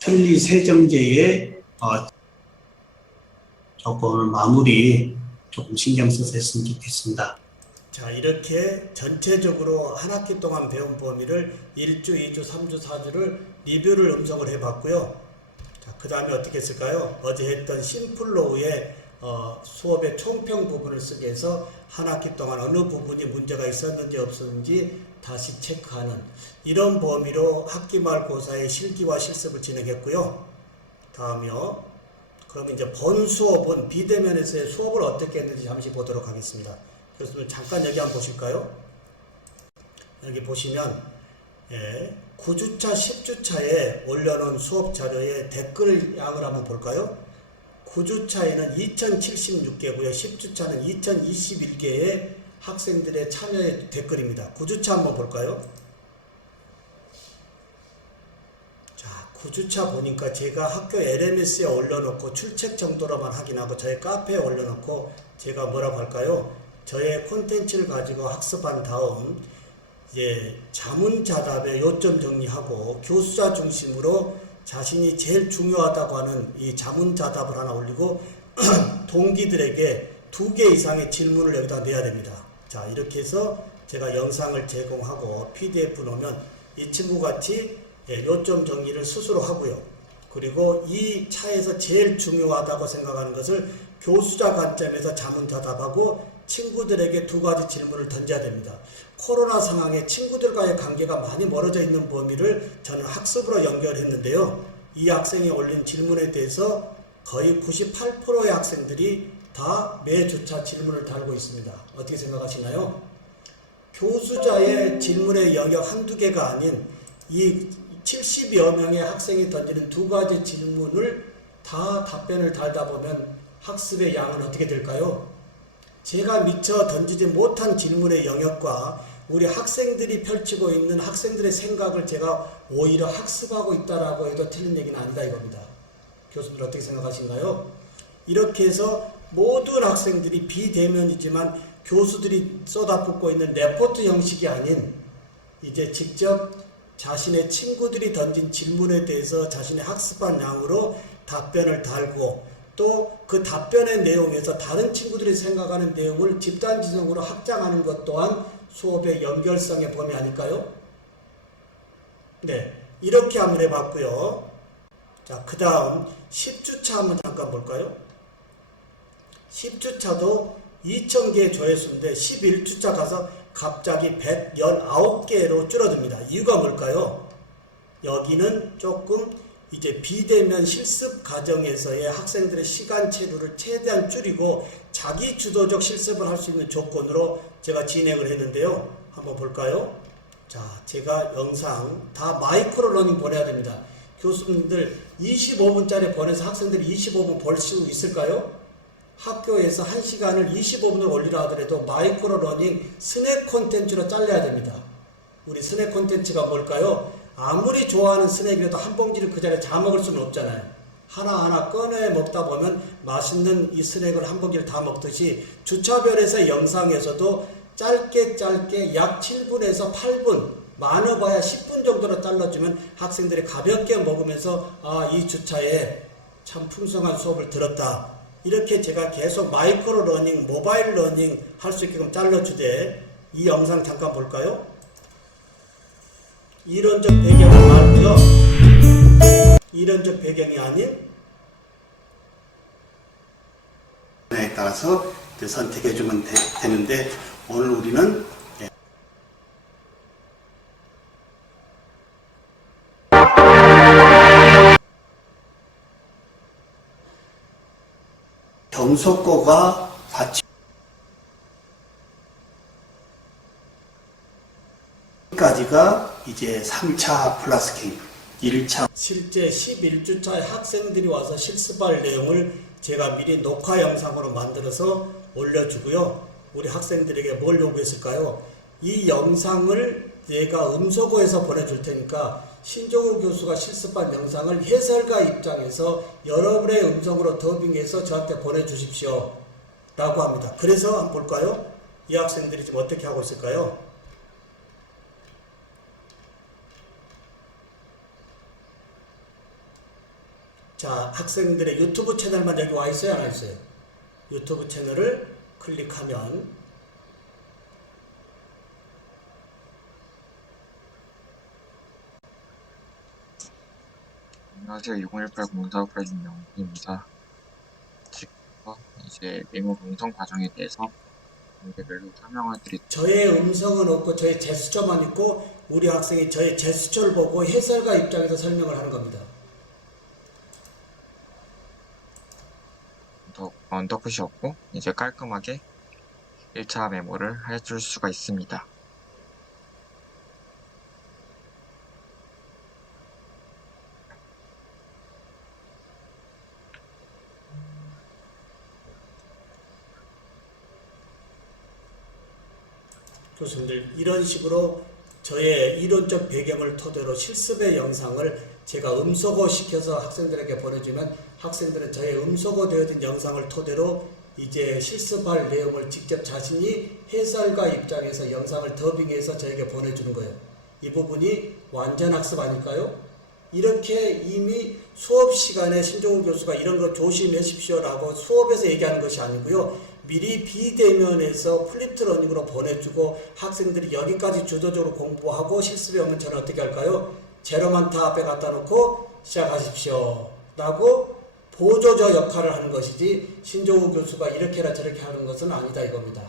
편리세정제의 조금 마무리 조금 신경 써서 했으면 좋겠습니다. 자, 이렇게 전체적으로 한 학기 동안 배운 범위를 1주, 2주, 3주, 4주를 리뷰를 음성을 해봤고요. 자, 그 다음에 어떻게 했을까요? 어제 했던 심플로우의 수업의 총평 부분을 쓰게 해서 한 학기 동안 어느 부분이 문제가 있었는지 없었는지 다시 체크하는 이런 범위로 학기 말 고사의 실기와 실습을 진행했고요. 다음이요. 그럼 이제 본 수업은 비대면에서의 수업을 어떻게 했는지 잠시 보도록 하겠습니다. 그래서 잠깐 여기 한번 보실까요? 여기 보시면 9주차, 10주차에 올려놓은 수업 자료에 댓글 양을 한번 볼까요? 9주차에는 2076개고요. 10주차는 2021개의 학생들의 참여의 댓글입니다. 9주차 한번 볼까요? 자, 9주차 보니까 제가 학교 LMS에 올려놓고 출첵 정도로만 확인하고 저의 카페에 올려놓고 제가 뭐라고 할까요? 저의 콘텐츠를 가지고 학습한 다음 자문자답의 요점 정리하고 교수자 중심으로 자신이 제일 중요하다고 하는 이 자문자답을 하나 올리고 동기들에게 2개 이상의 질문을 여기다 내야 됩니다. 자, 이렇게 해서 제가 영상을 제공하고 PDF 놓으면 이 친구같이 요점 정리를 스스로 하고요. 그리고 이 차에서 제일 중요하다고 생각하는 것을 교수자 관점에서 자문자답하고 친구들에게 2가지 질문을 던져야 됩니다. 코로나 상황에 친구들과의 관계가 많이 멀어져 있는 범위를 저는 학습으로 연결했는데요. 이 학생이 올린 질문에 대해서 거의 98%의 학생들이 다 매주차 질문을 달고 있습니다. 어떻게 생각하시나요? 교수자의 질문의 영역 한두 개가 아닌 이 70여 명의 학생이 던지는 2가지 질문을 다 답변을 달다 보면 학습의 양은 어떻게 될까요? 제가 미처 던지지 못한 질문의 영역과 우리 학생들이 펼치고 있는 학생들의 생각을 제가 오히려 학습하고 있다라고 해도 틀린 얘기는 아니다 이겁니다. 교수들 어떻게 생각하신가요? 이렇게 해서 모든 학생들이 비대면이지만 교수들이 쏟아붓고 있는 레포트 형식이 아닌 이제 직접 자신의 친구들이 던진 질문에 대해서 자신의 학습한 양으로 답변을 달고 또 그 답변의 내용에서 다른 친구들이 생각하는 내용을 집단지성으로 확장하는 것 또한 수업의 연결성의 범위 아닐까요? 네, 이렇게 한번 해봤고요. 자, 그 다음 10주차 한번 잠깐 볼까요? 10주차도 2000개의 조회수인데 11주차 가서 갑자기 119개로 줄어듭니다. 이유가 뭘까요? 여기는 조금 이제 비대면 실습 과정에서의 학생들의 시간 체류를 최대한 줄이고 자기 주도적 실습을 할 수 있는 조건으로 제가 진행을 했는데요. 한번 볼까요? 자, 제가 영상 다 마이크로 러닝 보내야 됩니다. 교수님들 25분짜리 보내서 학생들이 25분 볼 수 있을까요? 학교에서 1시간을 25분을 올리라 하더라도 마이크로 러닝 스낵 콘텐츠로 잘라야 됩니다. 우리 스낵 콘텐츠가 뭘까요? 아무리 좋아하는 스낵이라도 한 봉지를 그 자리에 다 먹을 수는 없잖아요. 하나하나 꺼내 먹다 보면 맛있는 이 스낵을 한 봉지를 다 먹듯이 주차별에서 영상에서도 짧게 약 7분에서 8분 많아봐야 10분 정도로 잘라주면 학생들이 가볍게 먹으면서 아, 이 주차에 참 풍성한 수업을 들었다. 이렇게 제가 계속 마이크로 러닝, 모바일 러닝 할 수 있게끔 잘라주되 이 영상 잠깐 볼까요? 이론적 배경이 말고요. 이론적 배경이 아닌 에 따라서 선택해 주면 되는데 오늘 우리는 경속고가 까지가 이제 3차 플러스 K 1차 실제 11주차에 학생들이 와서 실습할 내용을 제가 미리 녹화 영상으로 만들어서 올려주고요. 우리 학생들에게 뭘 요구했을까요? 이 영상을 내가 음소거해서 보내줄 테니까 신종우 교수가 실습한 영상을 해설가 입장에서 여러분의 음성으로 더빙해서 저한테 보내주십시오 라고 합니다. 그래서 한번 볼까요? 이 학생들이 지금 어떻게 하고 있을까요? 자, 학생들의 유튜브 채널만 여기 와 있어요, 안 와 있어요? 유튜브 채널을 클릭하면 안녕하세요. 2018 공사업할 김영입니다. 지금 이제 메모 음성 과정에 대해서 단계별로 설명을 드릴게요. 저의 음성은 없고 저의 제스처만 있고 우리 학생이 저의 제스처를 보고 해설가 입장에서 설명을 하는 겁니다. 언더풋이 없고 이제 깔끔하게 1차 메모를 해줄 수가 있습니다. 교수님들 이런 식으로 저의 이론적 배경을 토대로 실습의 영상을 제가 음소거 시켜서 학생들에게 보내주면 학생들은 저의 음소거 되어진 영상을 토대로 이제 실습할 내용을 직접 자신이 해설가 입장에서 영상을 더빙해서 저에게 보내주는 거예요. 이 부분이 완전 학습 아닐까요? 이렇게 이미 수업 시간에 신종우 교수가 이런 거 조심하십시오라고 수업에서 얘기하는 것이 아니고요. 미리 비대면에서 플립트 러닝으로 보내주고 학생들이 여기까지 주도적으로 공부하고 실습에 오면 저는 어떻게 할까요? 제로만타 앞에 갖다 놓고 시작하십시오 라고 보조적 역할을 하는 것이지 신종우 교수가 이렇게나 저렇게 하는 것은 아니다 이겁니다.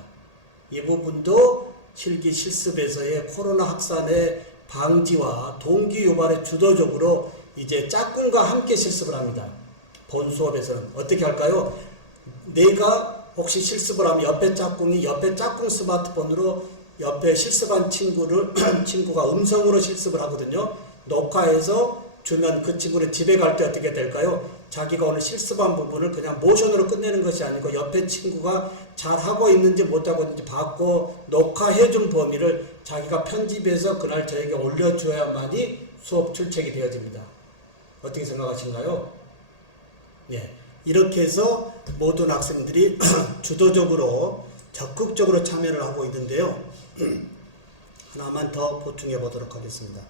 이 부분도 실기 실습에서의 코로나 확산의 방지와 동기 유발에 주도적으로 이제 짝꿍과 함께 실습을 합니다. 본 수업에서는 어떻게 할까요? 내가 혹시 실습을 하면 옆에 짝꿍 스마트폰으로 옆에 실습한 친구가 음성으로 실습을 하거든요. 녹화해서 주면 그 친구는 집에 갈 때 어떻게 될까요? 자기가 오늘 실습한 부분을 그냥 모션으로 끝내는 것이 아니고 옆에 친구가 잘하고 있는지 못하고 있는지 받고 녹화해준 범위를 자기가 편집해서 그날 저에게 올려줘야만이 수업 출첵이 되어집니다. 어떻게 생각하신가요? 네. 이렇게 해서 모든 학생들이 주도적으로 적극적으로 참여를 하고 있는데요. 하나만 더 보충해 보도록 하겠습니다.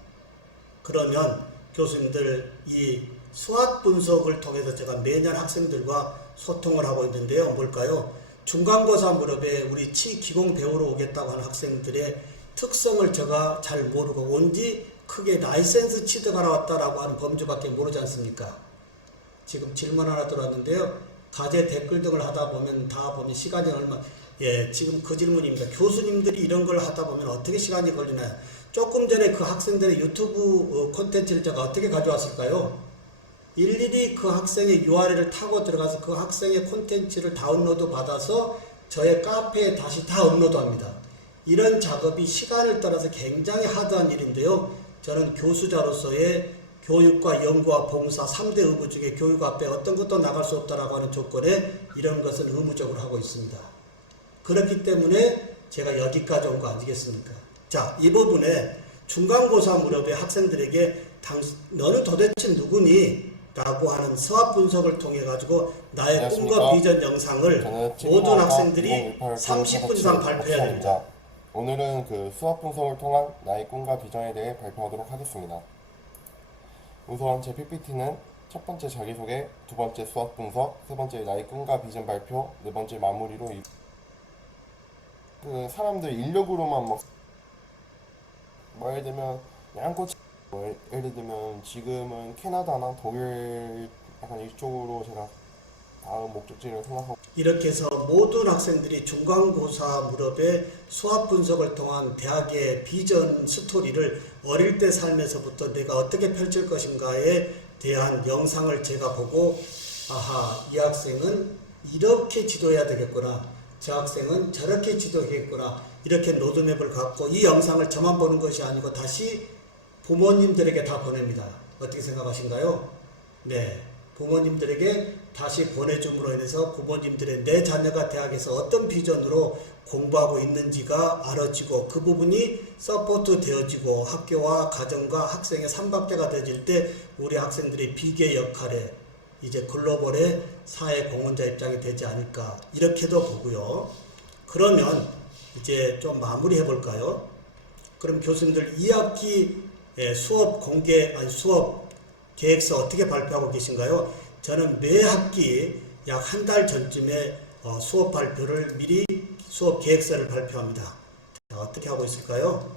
그러면 교수님들 이 수학 분석을 통해서 제가 매년 학생들과 소통을 하고 있는데요. 뭘까요? 중간고사 무렵에 우리 치기공 배우러 오겠다고 하는 학생들의 특성을 제가 잘 모르고 온지 크게 라이센스 취득하러 왔다라고 하는 범주밖에 모르지 않습니까? 지금 질문 하나 들어왔는데요. 과제 댓글 등을 하다 보면 시간이 지금 그 질문입니다. 교수님들이 이런 걸 하다 보면 어떻게 시간이 걸리나요? 조금 전에 그 학생들의 유튜브 콘텐츠를 제가 어떻게 가져왔을까요? 일일이 그 학생의 URL을 타고 들어가서 그 학생의 콘텐츠를 다운로드 받아서 저의 카페에 다시 다 업로드합니다. 이런 작업이 시간을 따라서 굉장히 하드한 일인데요. 저는 교수자로서의 교육과 연구와 봉사 3대 의무 중에 교육 앞에 어떤 것도 나갈 수 없다라고 하는 조건에 이런 것을 의무적으로 하고 있습니다. 그렇기 때문에 제가 여기까지 온 거 아니겠습니까? 자, 이 부분에 중간고사 무렵에 학생들에게 너는 도대체 누구니? 라고 하는 수학 분석을 통해 가지고 나의 꿈과 비전 영상을 모든 학생들이 30분 이상 발표해야 됩니다. 오늘은 그 수학 분석을 통한 나의 꿈과 비전에 대해 발표하도록 하겠습니다. 우선 제 PPT는 첫 번째 자기소개, 두 번째 수학 분석, 세 번째 나의 꿈과 비전 발표, 네 번째 마무리로 그 사람들 인력으로만 예를 들면 양꼬치 예를 들면 지금은 캐나다나 독일 약간 이쪽으로 제가 다음 목적지를 생각하고 이렇게 해서 모든 학생들이 중간고사 무렵에 수학 분석을 통한 대학의 비전 스토리를 어릴 때 삶에서부터 내가 어떻게 펼칠 것인가에 대한 영상을 제가 보고 아하, 이 학생은 이렇게 지도해야 되겠구나, 저 학생은 저렇게 지도해야겠구나, 이렇게 로드맵을 갖고 이 영상을 저만 보는 것이 아니고 다시 부모님들에게 다 보냅니다. 어떻게 생각하신가요? 네, 부모님들에게 다시 보내줌으로 인해서 부모님들의 내 자녀가 대학에서 어떤 비전으로 공부하고 있는지가 알아지고 그 부분이 서포트 되어지고 학교와 가정과 학생의 삼각대가 되어질 때 우리 학생들의 비계 역할에 이제 글로벌의 사회 공헌자 입장이 되지 않을까 이렇게도 보고요. 그러면 이제 좀 마무리해 볼까요? 그럼 교수님들 2학기 수업 계획서 어떻게 발표하고 계신가요? 저는 매 학기 약 한 달 전쯤에 수업 발표를 미리 수업 계획서를 발표합니다. 자, 어떻게 하고 있을까요?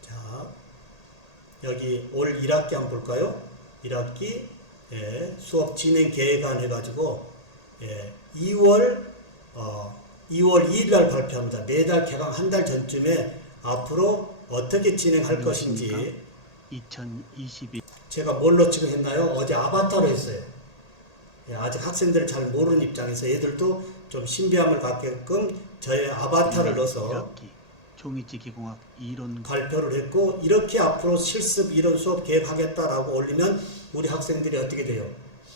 자, 여기 올 1학기 한번 볼까요? 1학기 수업 진행 계획안 해가지고 2월 2일 날 발표합니다. 매달 개강 한 달 전쯤에 앞으로 어떻게 진행할 것인지 2022 제가 뭘로 지금 했나요? 어제 아바타로 했어요. 아직 학생들을 잘 모르는 입장에서 애들도 좀 신비함을 갖게끔 저의 아바타를 넣어서 종이지기공학 이론 발표를 했고 이렇게 앞으로 실습 이론 수업 계획하겠다라고 올리면 우리 학생들이 어떻게 돼요?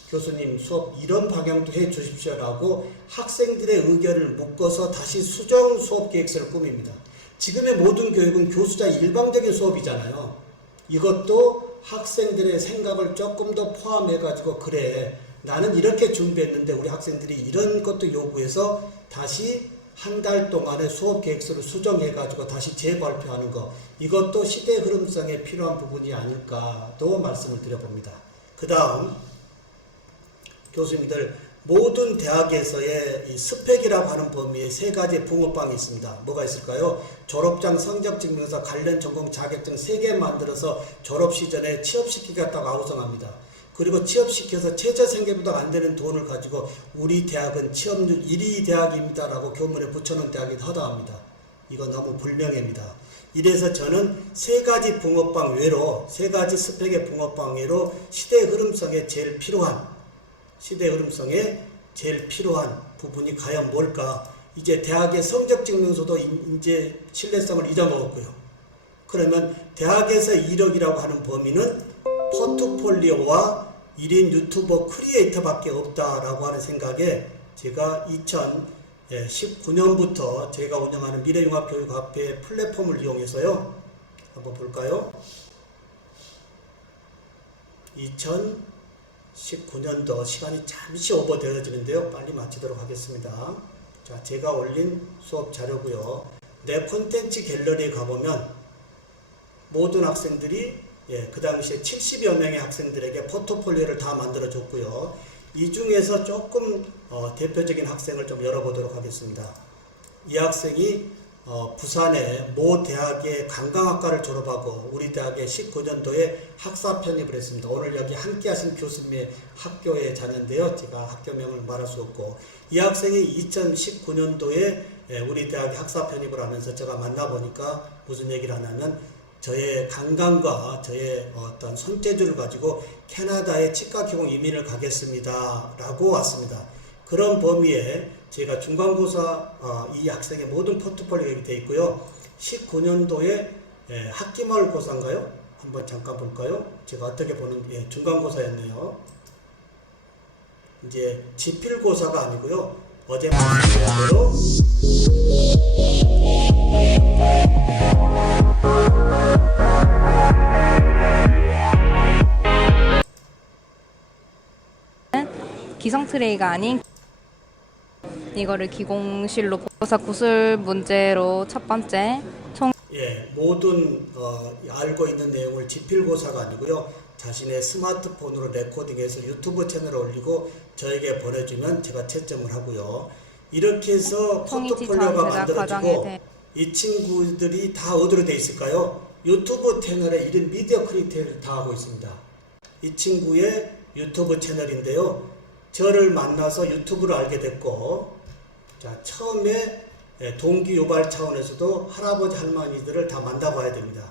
교수님 수업 이런 방향도 해 주십시오라고 학생들의 의견을 묶어서 다시 수정 수업 계획서를 꾸밉니다. 지금의 모든 교육은 교수자 일방적인 수업이잖아요. 이것도 학생들의 생각을 조금 더 포함해 가지고 그래 나는 이렇게 준비했는데 우리 학생들이 이런 것도 요구해서 다시 한 달 동안의 수업 계획서를 수정해가지고 다시 재발표하는 것, 이것도 시대 흐름상에 필요한 부분이 아닐까도 말씀을 드려봅니다. 그 다음 교수님들, 모든 대학에서의 이 스펙이라고 하는 범위에 세 가지 붕어빵이 있습니다. 뭐가 있을까요? 졸업장, 성적증명서, 관련 전공 자격증 3개 만들어서 졸업 시전에 취업시키겠다고 아우성합니다. 그리고 취업시켜서 최저생계보다 안 되는 돈을 가지고 우리 대학은 취업률 1위 대학입니다 라고 교문에 붙여놓은 대학이 허다합니다. 이거 너무 불명예입니다. 이래서 저는 세 가지 붕어빵 외로, 세 가지 스펙의 붕어빵 외로 시대 흐름성에 제일 필요한 부분이 과연 뭘까? 이제 대학의 성적증명서도 이제 신뢰성을 잊어먹었고요. 그러면 대학에서 이력이라고 하는 범위는 포트폴리오와 1인 유튜버 크리에이터밖에 없다라고 하는 생각에 제가 2019년부터 제가 운영하는 미래융합교육학회 플랫폼을 이용해서요. 한번 볼까요? 2019년도 시간이 잠시 오버되어지는데요. 빨리 마치도록 하겠습니다. 자, 제가 올린 수업 자료고요. 내 콘텐츠 갤러리에 가보면 모든 학생들이 그 당시에 70여 명의 학생들에게 포트폴리오를 다 만들어줬고요. 이 중에서 조금 대표적인 학생을 좀 열어보도록 하겠습니다. 이 학생이 부산의 모 대학의 관광학과를 졸업하고 우리 대학의 19년도에 학사 편입을 했습니다. 오늘 여기 함께 하신 교수님의 학교의 자녀인데요. 제가 학교명을 말할 수 없고, 이 학생이 2019년도에 우리 대학에 학사 편입을 하면서 제가 만나보니까 무슨 얘기를 하냐면, 저의 강강과 저의 어떤 손재주를 가지고 캐나다에 치과기공 이민을 가겠습니다 라고 왔습니다. 그런 범위에 제가 중간고사 이 학생의 모든 포트폴리오가 되어 있고요. 19년도에 학기말고사인가요? 한번 잠깐 볼까요? 제가 어떻게 보는 중간고사였네요. 이제 지필고사가 아니고요. 어제 말씀드린 대로 기성 트레이가 아닌 이거를 기공실로 보고서 구술 문제로 첫 번째 모든 알고 있는 내용을 지필고사가 아니고요. 자신의 스마트폰으로 레코딩해서 유튜브 채널에 올리고 저에게 보내주면 제가 채점을 하고요. 이렇게 해서 포트폴리오가 만들어지고, 이 친구들이 다 어디로 돼 있을까요? 유튜브 채널에 1인 미디어 크리에이터를 다 하고 있습니다. 이 친구의 유튜브 채널인데요. 저를 만나서 유튜브를 알게 됐고, 자, 처음에 동기 유발 차원에서도 할아버지 할머니들을 다 만나봐야 됩니다.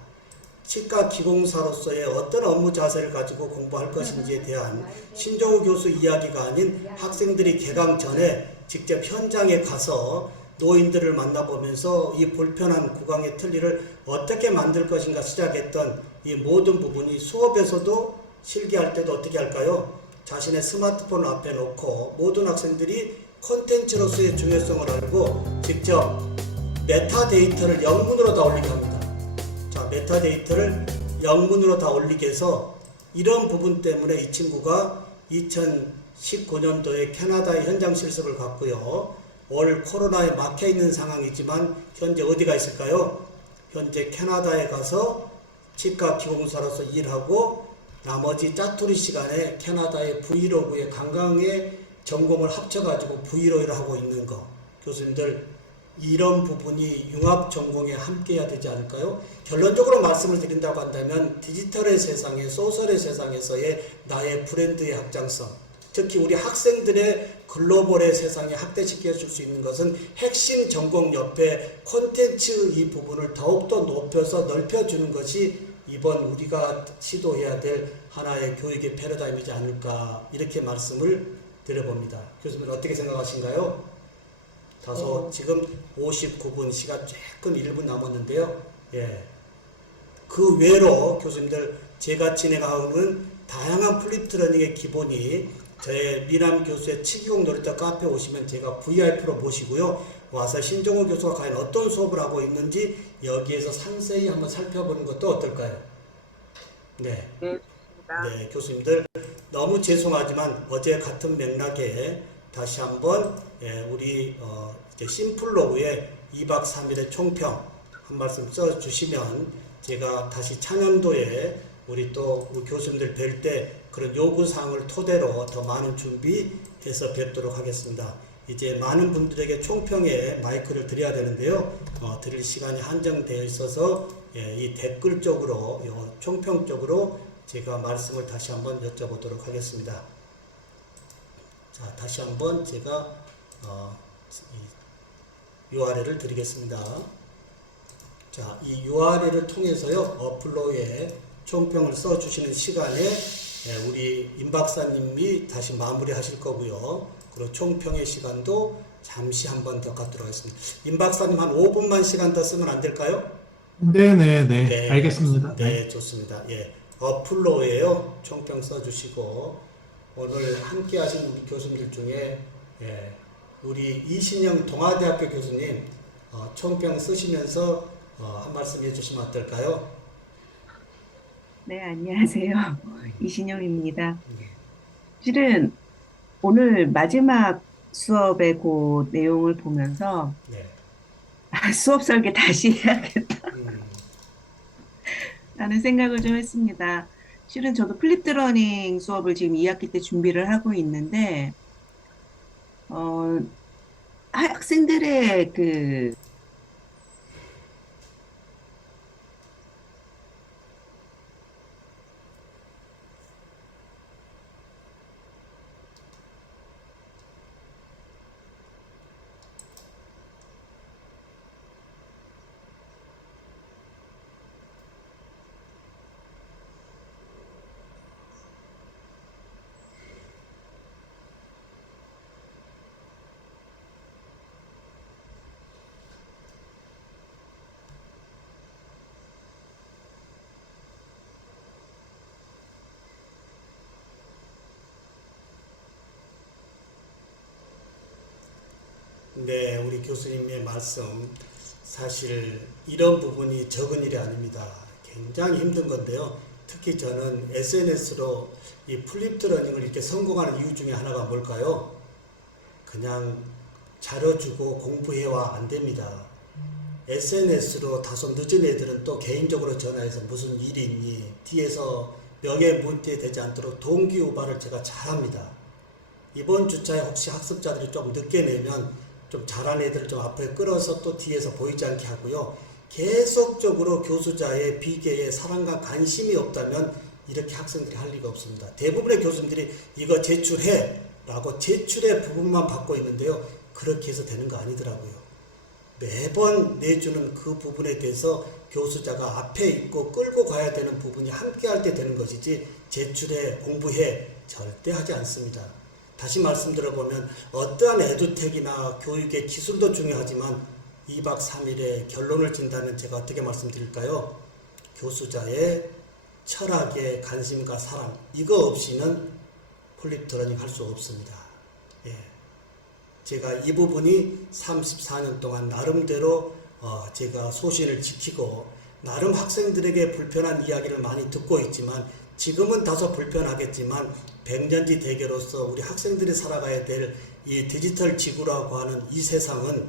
치과 기공사로서의 어떤 업무 자세를 가지고 공부할 것인지에 대한 신종우 교수 이야기가 아닌 학생들이 개강 전에 직접 현장에 가서 노인들을 만나보면서 이 불편한 구강의 틀니를 어떻게 만들 것인가 시작했던 이 모든 부분이 수업에서도 실기할 때도 어떻게 할까요? 자신의 스마트폰을 앞에 놓고 모든 학생들이 콘텐츠로서의 중요성을 알고 직접 메타데이터를 영문으로 다 올리게 합니다. 자, 메타데이터를 영문으로 다 올리게 해서 이런 부분 때문에 이 친구가 2019년도에 캐나다의 현장 실습을 갔고요. 올 코로나에 막혀 있는 상황이지만 현재 어디가 있을까요? 현재 캐나다에 가서 치과 기공사로서 일하고 나머지 짜투리 시간에 캐나다의 브이로그의 관광의 전공을 합쳐가지고 브이로그를 하고 있는 거. 교수님들, 이런 부분이 융합 전공에 함께 해야 되지 않을까요? 결론적으로 말씀을 드린다고 한다면 디지털의 세상에, 소셜의 세상에서의 나의 브랜드의 확장성, 특히 우리 학생들의 글로벌의 세상에 확대시켜줄 수 있는 것은 핵심 전공 옆에 콘텐츠 이 부분을 더욱더 높여서 넓혀주는 것이 이번 우리가 시도해야 될 하나의 교육의 패러다임이지 않을까, 이렇게 말씀을 드려봅니다. 교수님 어떻게 생각하신가요? 다소 지금 59분, 시간 조금 1분 남았는데요. 그 외로 교수님들, 제가 진행하는 다양한 플립트러닝의 기본이 저의 미남 교수의 치기공 놀이터 카페 오시면 제가 VIP로 모시고요. 와서 신종우 교수가 과연 어떤 수업을 하고 있는지 여기에서 상세히 한번 살펴보는 것도 어떨까요? 네, 교수님들 너무 죄송하지만 어제 같은 맥락에 다시 한번 우리 이제 심플로우에 2박 3일의 총평 한 말씀 써주시면 제가 다시 차년도에 우리 또 우리 교수님들 뵐 때 그런 요구사항을 토대로 더 많은 준비해서 뵙도록 하겠습니다. 이제 많은 분들에게 총평에 마이크를 드려야 되는데요. 드릴 시간이 한정되어 있어서 이 댓글 쪽으로, 총평 쪽으로 제가 말씀을 다시 한번 여쭤보도록 하겠습니다. 자, 다시 한번 제가 URL을 드리겠습니다. 자, 이 URL을 통해서요, 어플로에 총평을 써주시는 시간에 우리 임 박사님이 다시 마무리하실 거고요. 그리고 총평의 시간도 잠시 한 번 더 갖도록 하겠습니다. 임 박사님 한 5분만 시간 더 쓰면 안 될까요? 네, 알겠습니다. 네, 좋습니다. 예, 어플로에요. 총평 써주시고 오늘 함께 하신 우리 교수님들 중에 우리 이신영 동아대학교 교수님 총평 쓰시면서 한 말씀 해주시면 어떨까요? 네, 안녕하세요. 이신영입니다. 실은 오늘 마지막 수업의 그 내용을 보면서 수업 설계 다시 해야겠다 라는 생각을 좀 했습니다. 실은 저도 플립드 러닝 수업을 지금 2학기 때 준비를 하고 있는데 학생들의 그 네, 우리 교수님의 말씀 사실 이런 부분이 적은 일이 아닙니다. 굉장히 힘든 건데요. 특히 저는 SNS로 이 플립드 러닝을 이렇게 성공하는 이유 중에 하나가 뭘까요? 그냥 자료 주고 공부해와 안 됩니다. SNS로 다소 늦은 애들은 또 개인적으로 전화해서 무슨 일이 있니? 뒤에서 명예문제 되지 않도록 동기유발을 제가 잘합니다. 이번 주차에 혹시 학습자들이 좀 늦게 내면 좀 잘한 애들을 좀 앞에 끌어서 또 뒤에서 보이지 않게 하고요. 계속적으로 교수자의 비계에 사랑과 관심이 없다면 이렇게 학생들이 할 리가 없습니다. 대부분의 교수님들이 이거 제출해 라고 제출의 부분만 받고 있는데요. 그렇게 해서 되는 거 아니더라고요. 매번 내주는 그 부분에 대해서 교수자가 앞에 있고 끌고 가야 되는 부분이 함께 할 때 되는 것이지 제출해 공부해 절대 하지 않습니다. 다시 말씀드려보면 어떠한 에듀텍이나 교육의 기술도 중요하지만 2박 3일의 결론을 진다면 제가 어떻게 말씀드릴까요? 교수자의 철학의 관심과 사랑, 이거 없이는 플립드 러닝 할 수 없습니다. 예. 제가 이 부분이 34년 동안 나름대로 제가 소신을 지키고 나름 학생들에게 불편한 이야기를 많이 듣고 있지만 지금은 다소 불편하겠지만 백년지 대계로서 우리 학생들이 살아가야 될 이 디지털 지구라고 하는 이 세상은,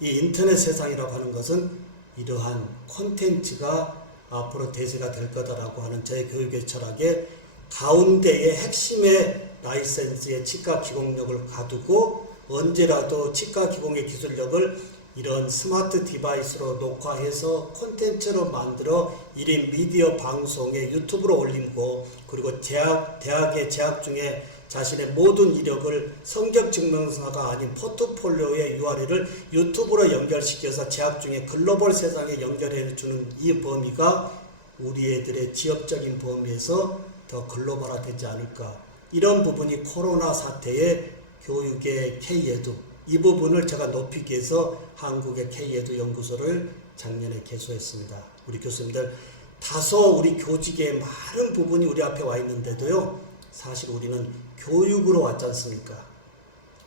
이 인터넷 세상이라고 하는 것은 이러한 콘텐츠가 앞으로 대세가 될 거다라고 하는 저의 교육의 철학의 가운데의 핵심의 라이센스의 치과 기공력을 가두고 언제라도 치과 기공의 기술력을 이런 스마트 디바이스로 녹화해서 콘텐츠로 만들어 1인 미디어 방송에 유튜브로 올리고, 그리고 대학에 재학 중에 자신의 모든 이력을 성적 증명서가 아닌 포트폴리오의 URL을 유튜브로 연결시켜서 재학 중에 글로벌 세상에 연결해 주는 이 범위가 우리 애들의 지역적인 범위에서 더 글로벌화되지 않을까. 이런 부분이 코로나 사태의 교육의 K-에듀, 이 부분을 제가 높이기 위해서 한국의 K-에듀 연구소를 작년에 개소했습니다. 우리 교수님들 다소 우리 교직의 많은 부분이 우리 앞에 와 있는데도요, 사실 우리는 교육으로 왔지 않습니까?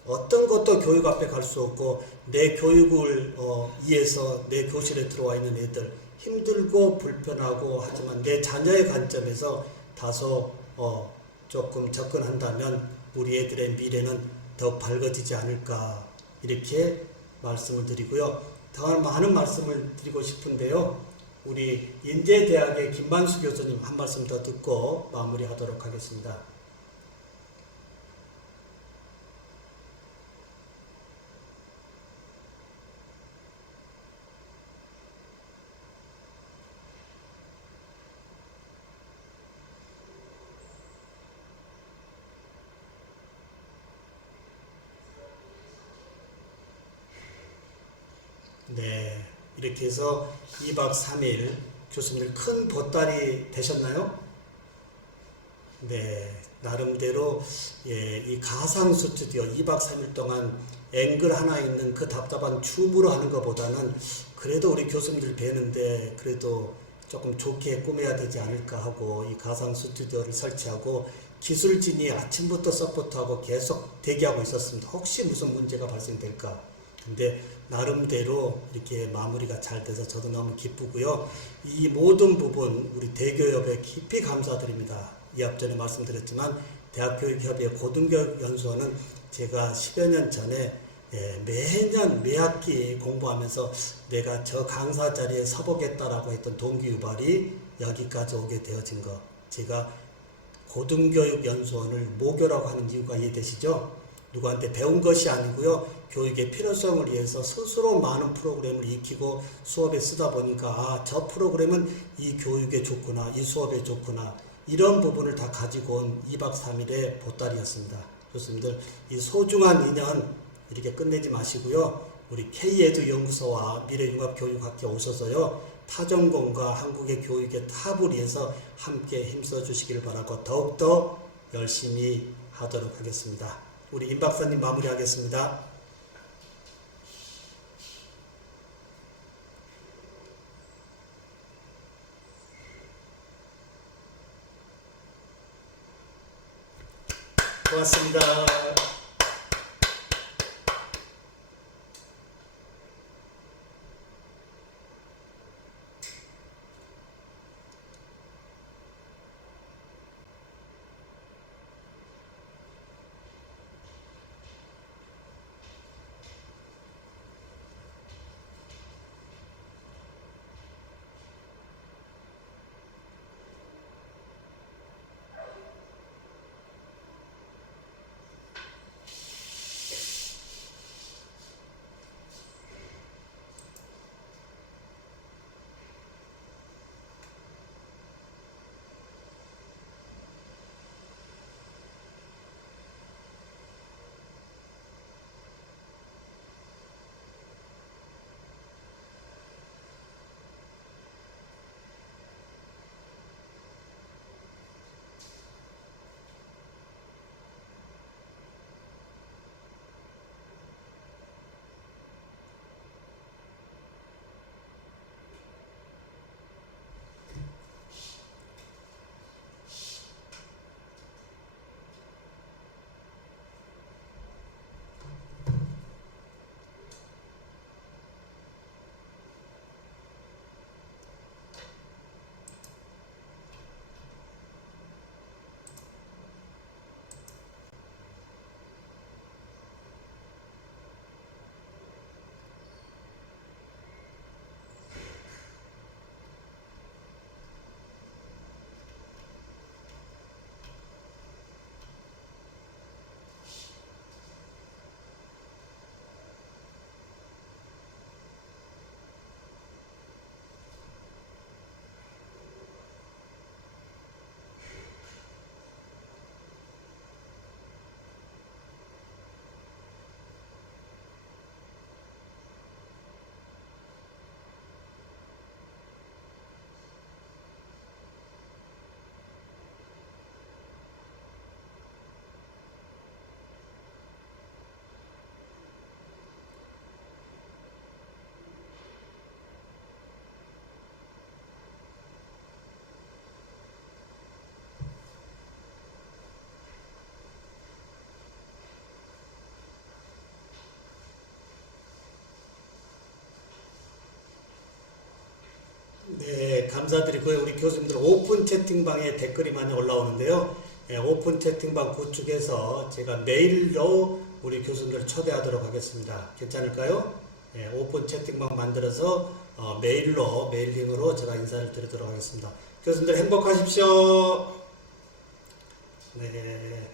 어떤 것도 교육 앞에 갈 수 없고 내 교육을 위해서 내 교실에 들어와 있는 애들 힘들고 불편하고 하지만 내 자녀의 관점에서 다소 조금 접근한다면 우리 애들의 미래는 더 밝아지지 않을까, 이렇게 말씀을 드리고요. 더 많은 말씀을 드리고 싶은데요. 우리 인제대학의 김만수 교수님 한 말씀 더 듣고 마무리하도록 하겠습니다. 네, 이렇게 해서 2박 3일 교수님들 큰 보따리 되셨나요? 네, 나름대로 이 가상 스튜디오 2박 3일 동안 앵글 하나 있는 그 답답한 줌으로 하는 것보다는 그래도 우리 교수님들 뵈는데 그래도 조금 좋게 꾸며야 되지 않을까 하고 이 가상 스튜디오를 설치하고 기술진이 아침부터 서포트하고 계속 대기하고 있었습니다. 혹시 무슨 문제가 발생될까? 근데 나름대로 이렇게 마무리가 잘 돼서 저도 너무 기쁘고요. 이 모든 부분 우리 대교협에 깊이 감사드립니다. 이 앞전에 말씀드렸지만 대학교육협의 고등교육연수원은 제가 10여 년 전에 매년 매학기 공부하면서 내가 저 강사 자리에 서보겠다라고 했던 동기 유발이 여기까지 오게 되어진 거. 제가 고등교육연수원을 모교라고 하는 이유가 이해되시죠? 누구한테 배운 것이 아니고요. 교육의 필요성을 위해서 스스로 많은 프로그램을 익히고 수업에 쓰다 보니까 아, 저 프로그램은 이 교육에 좋구나, 이 수업에 좋구나, 이런 부분을 다 가지고 온 2박 3일의 보따리였습니다. 교수님들 이 소중한 인연 이렇게 끝내지 마시고요. 우리 K에듀 연구소와 미래융합교육학교 오셔서요. 타전공과 한국의 교육의 탑을 위해서 함께 힘써 주시길 바라고 더욱더 열심히 하도록 하겠습니다. 우리 임 박사님 마무리하겠습니다. 고맙습니다. 네, 감사드리고요. 우리 교수님들 오픈 채팅방에 댓글이 많이 올라오는데요. 오픈 채팅방 구축해서 제가 메일로 우리 교수님들 초대하도록 하겠습니다. 괜찮을까요? 오픈 채팅방 만들어서 메일링으로 제가 인사를 드리도록 하겠습니다. 교수님들 행복하십시오. 네.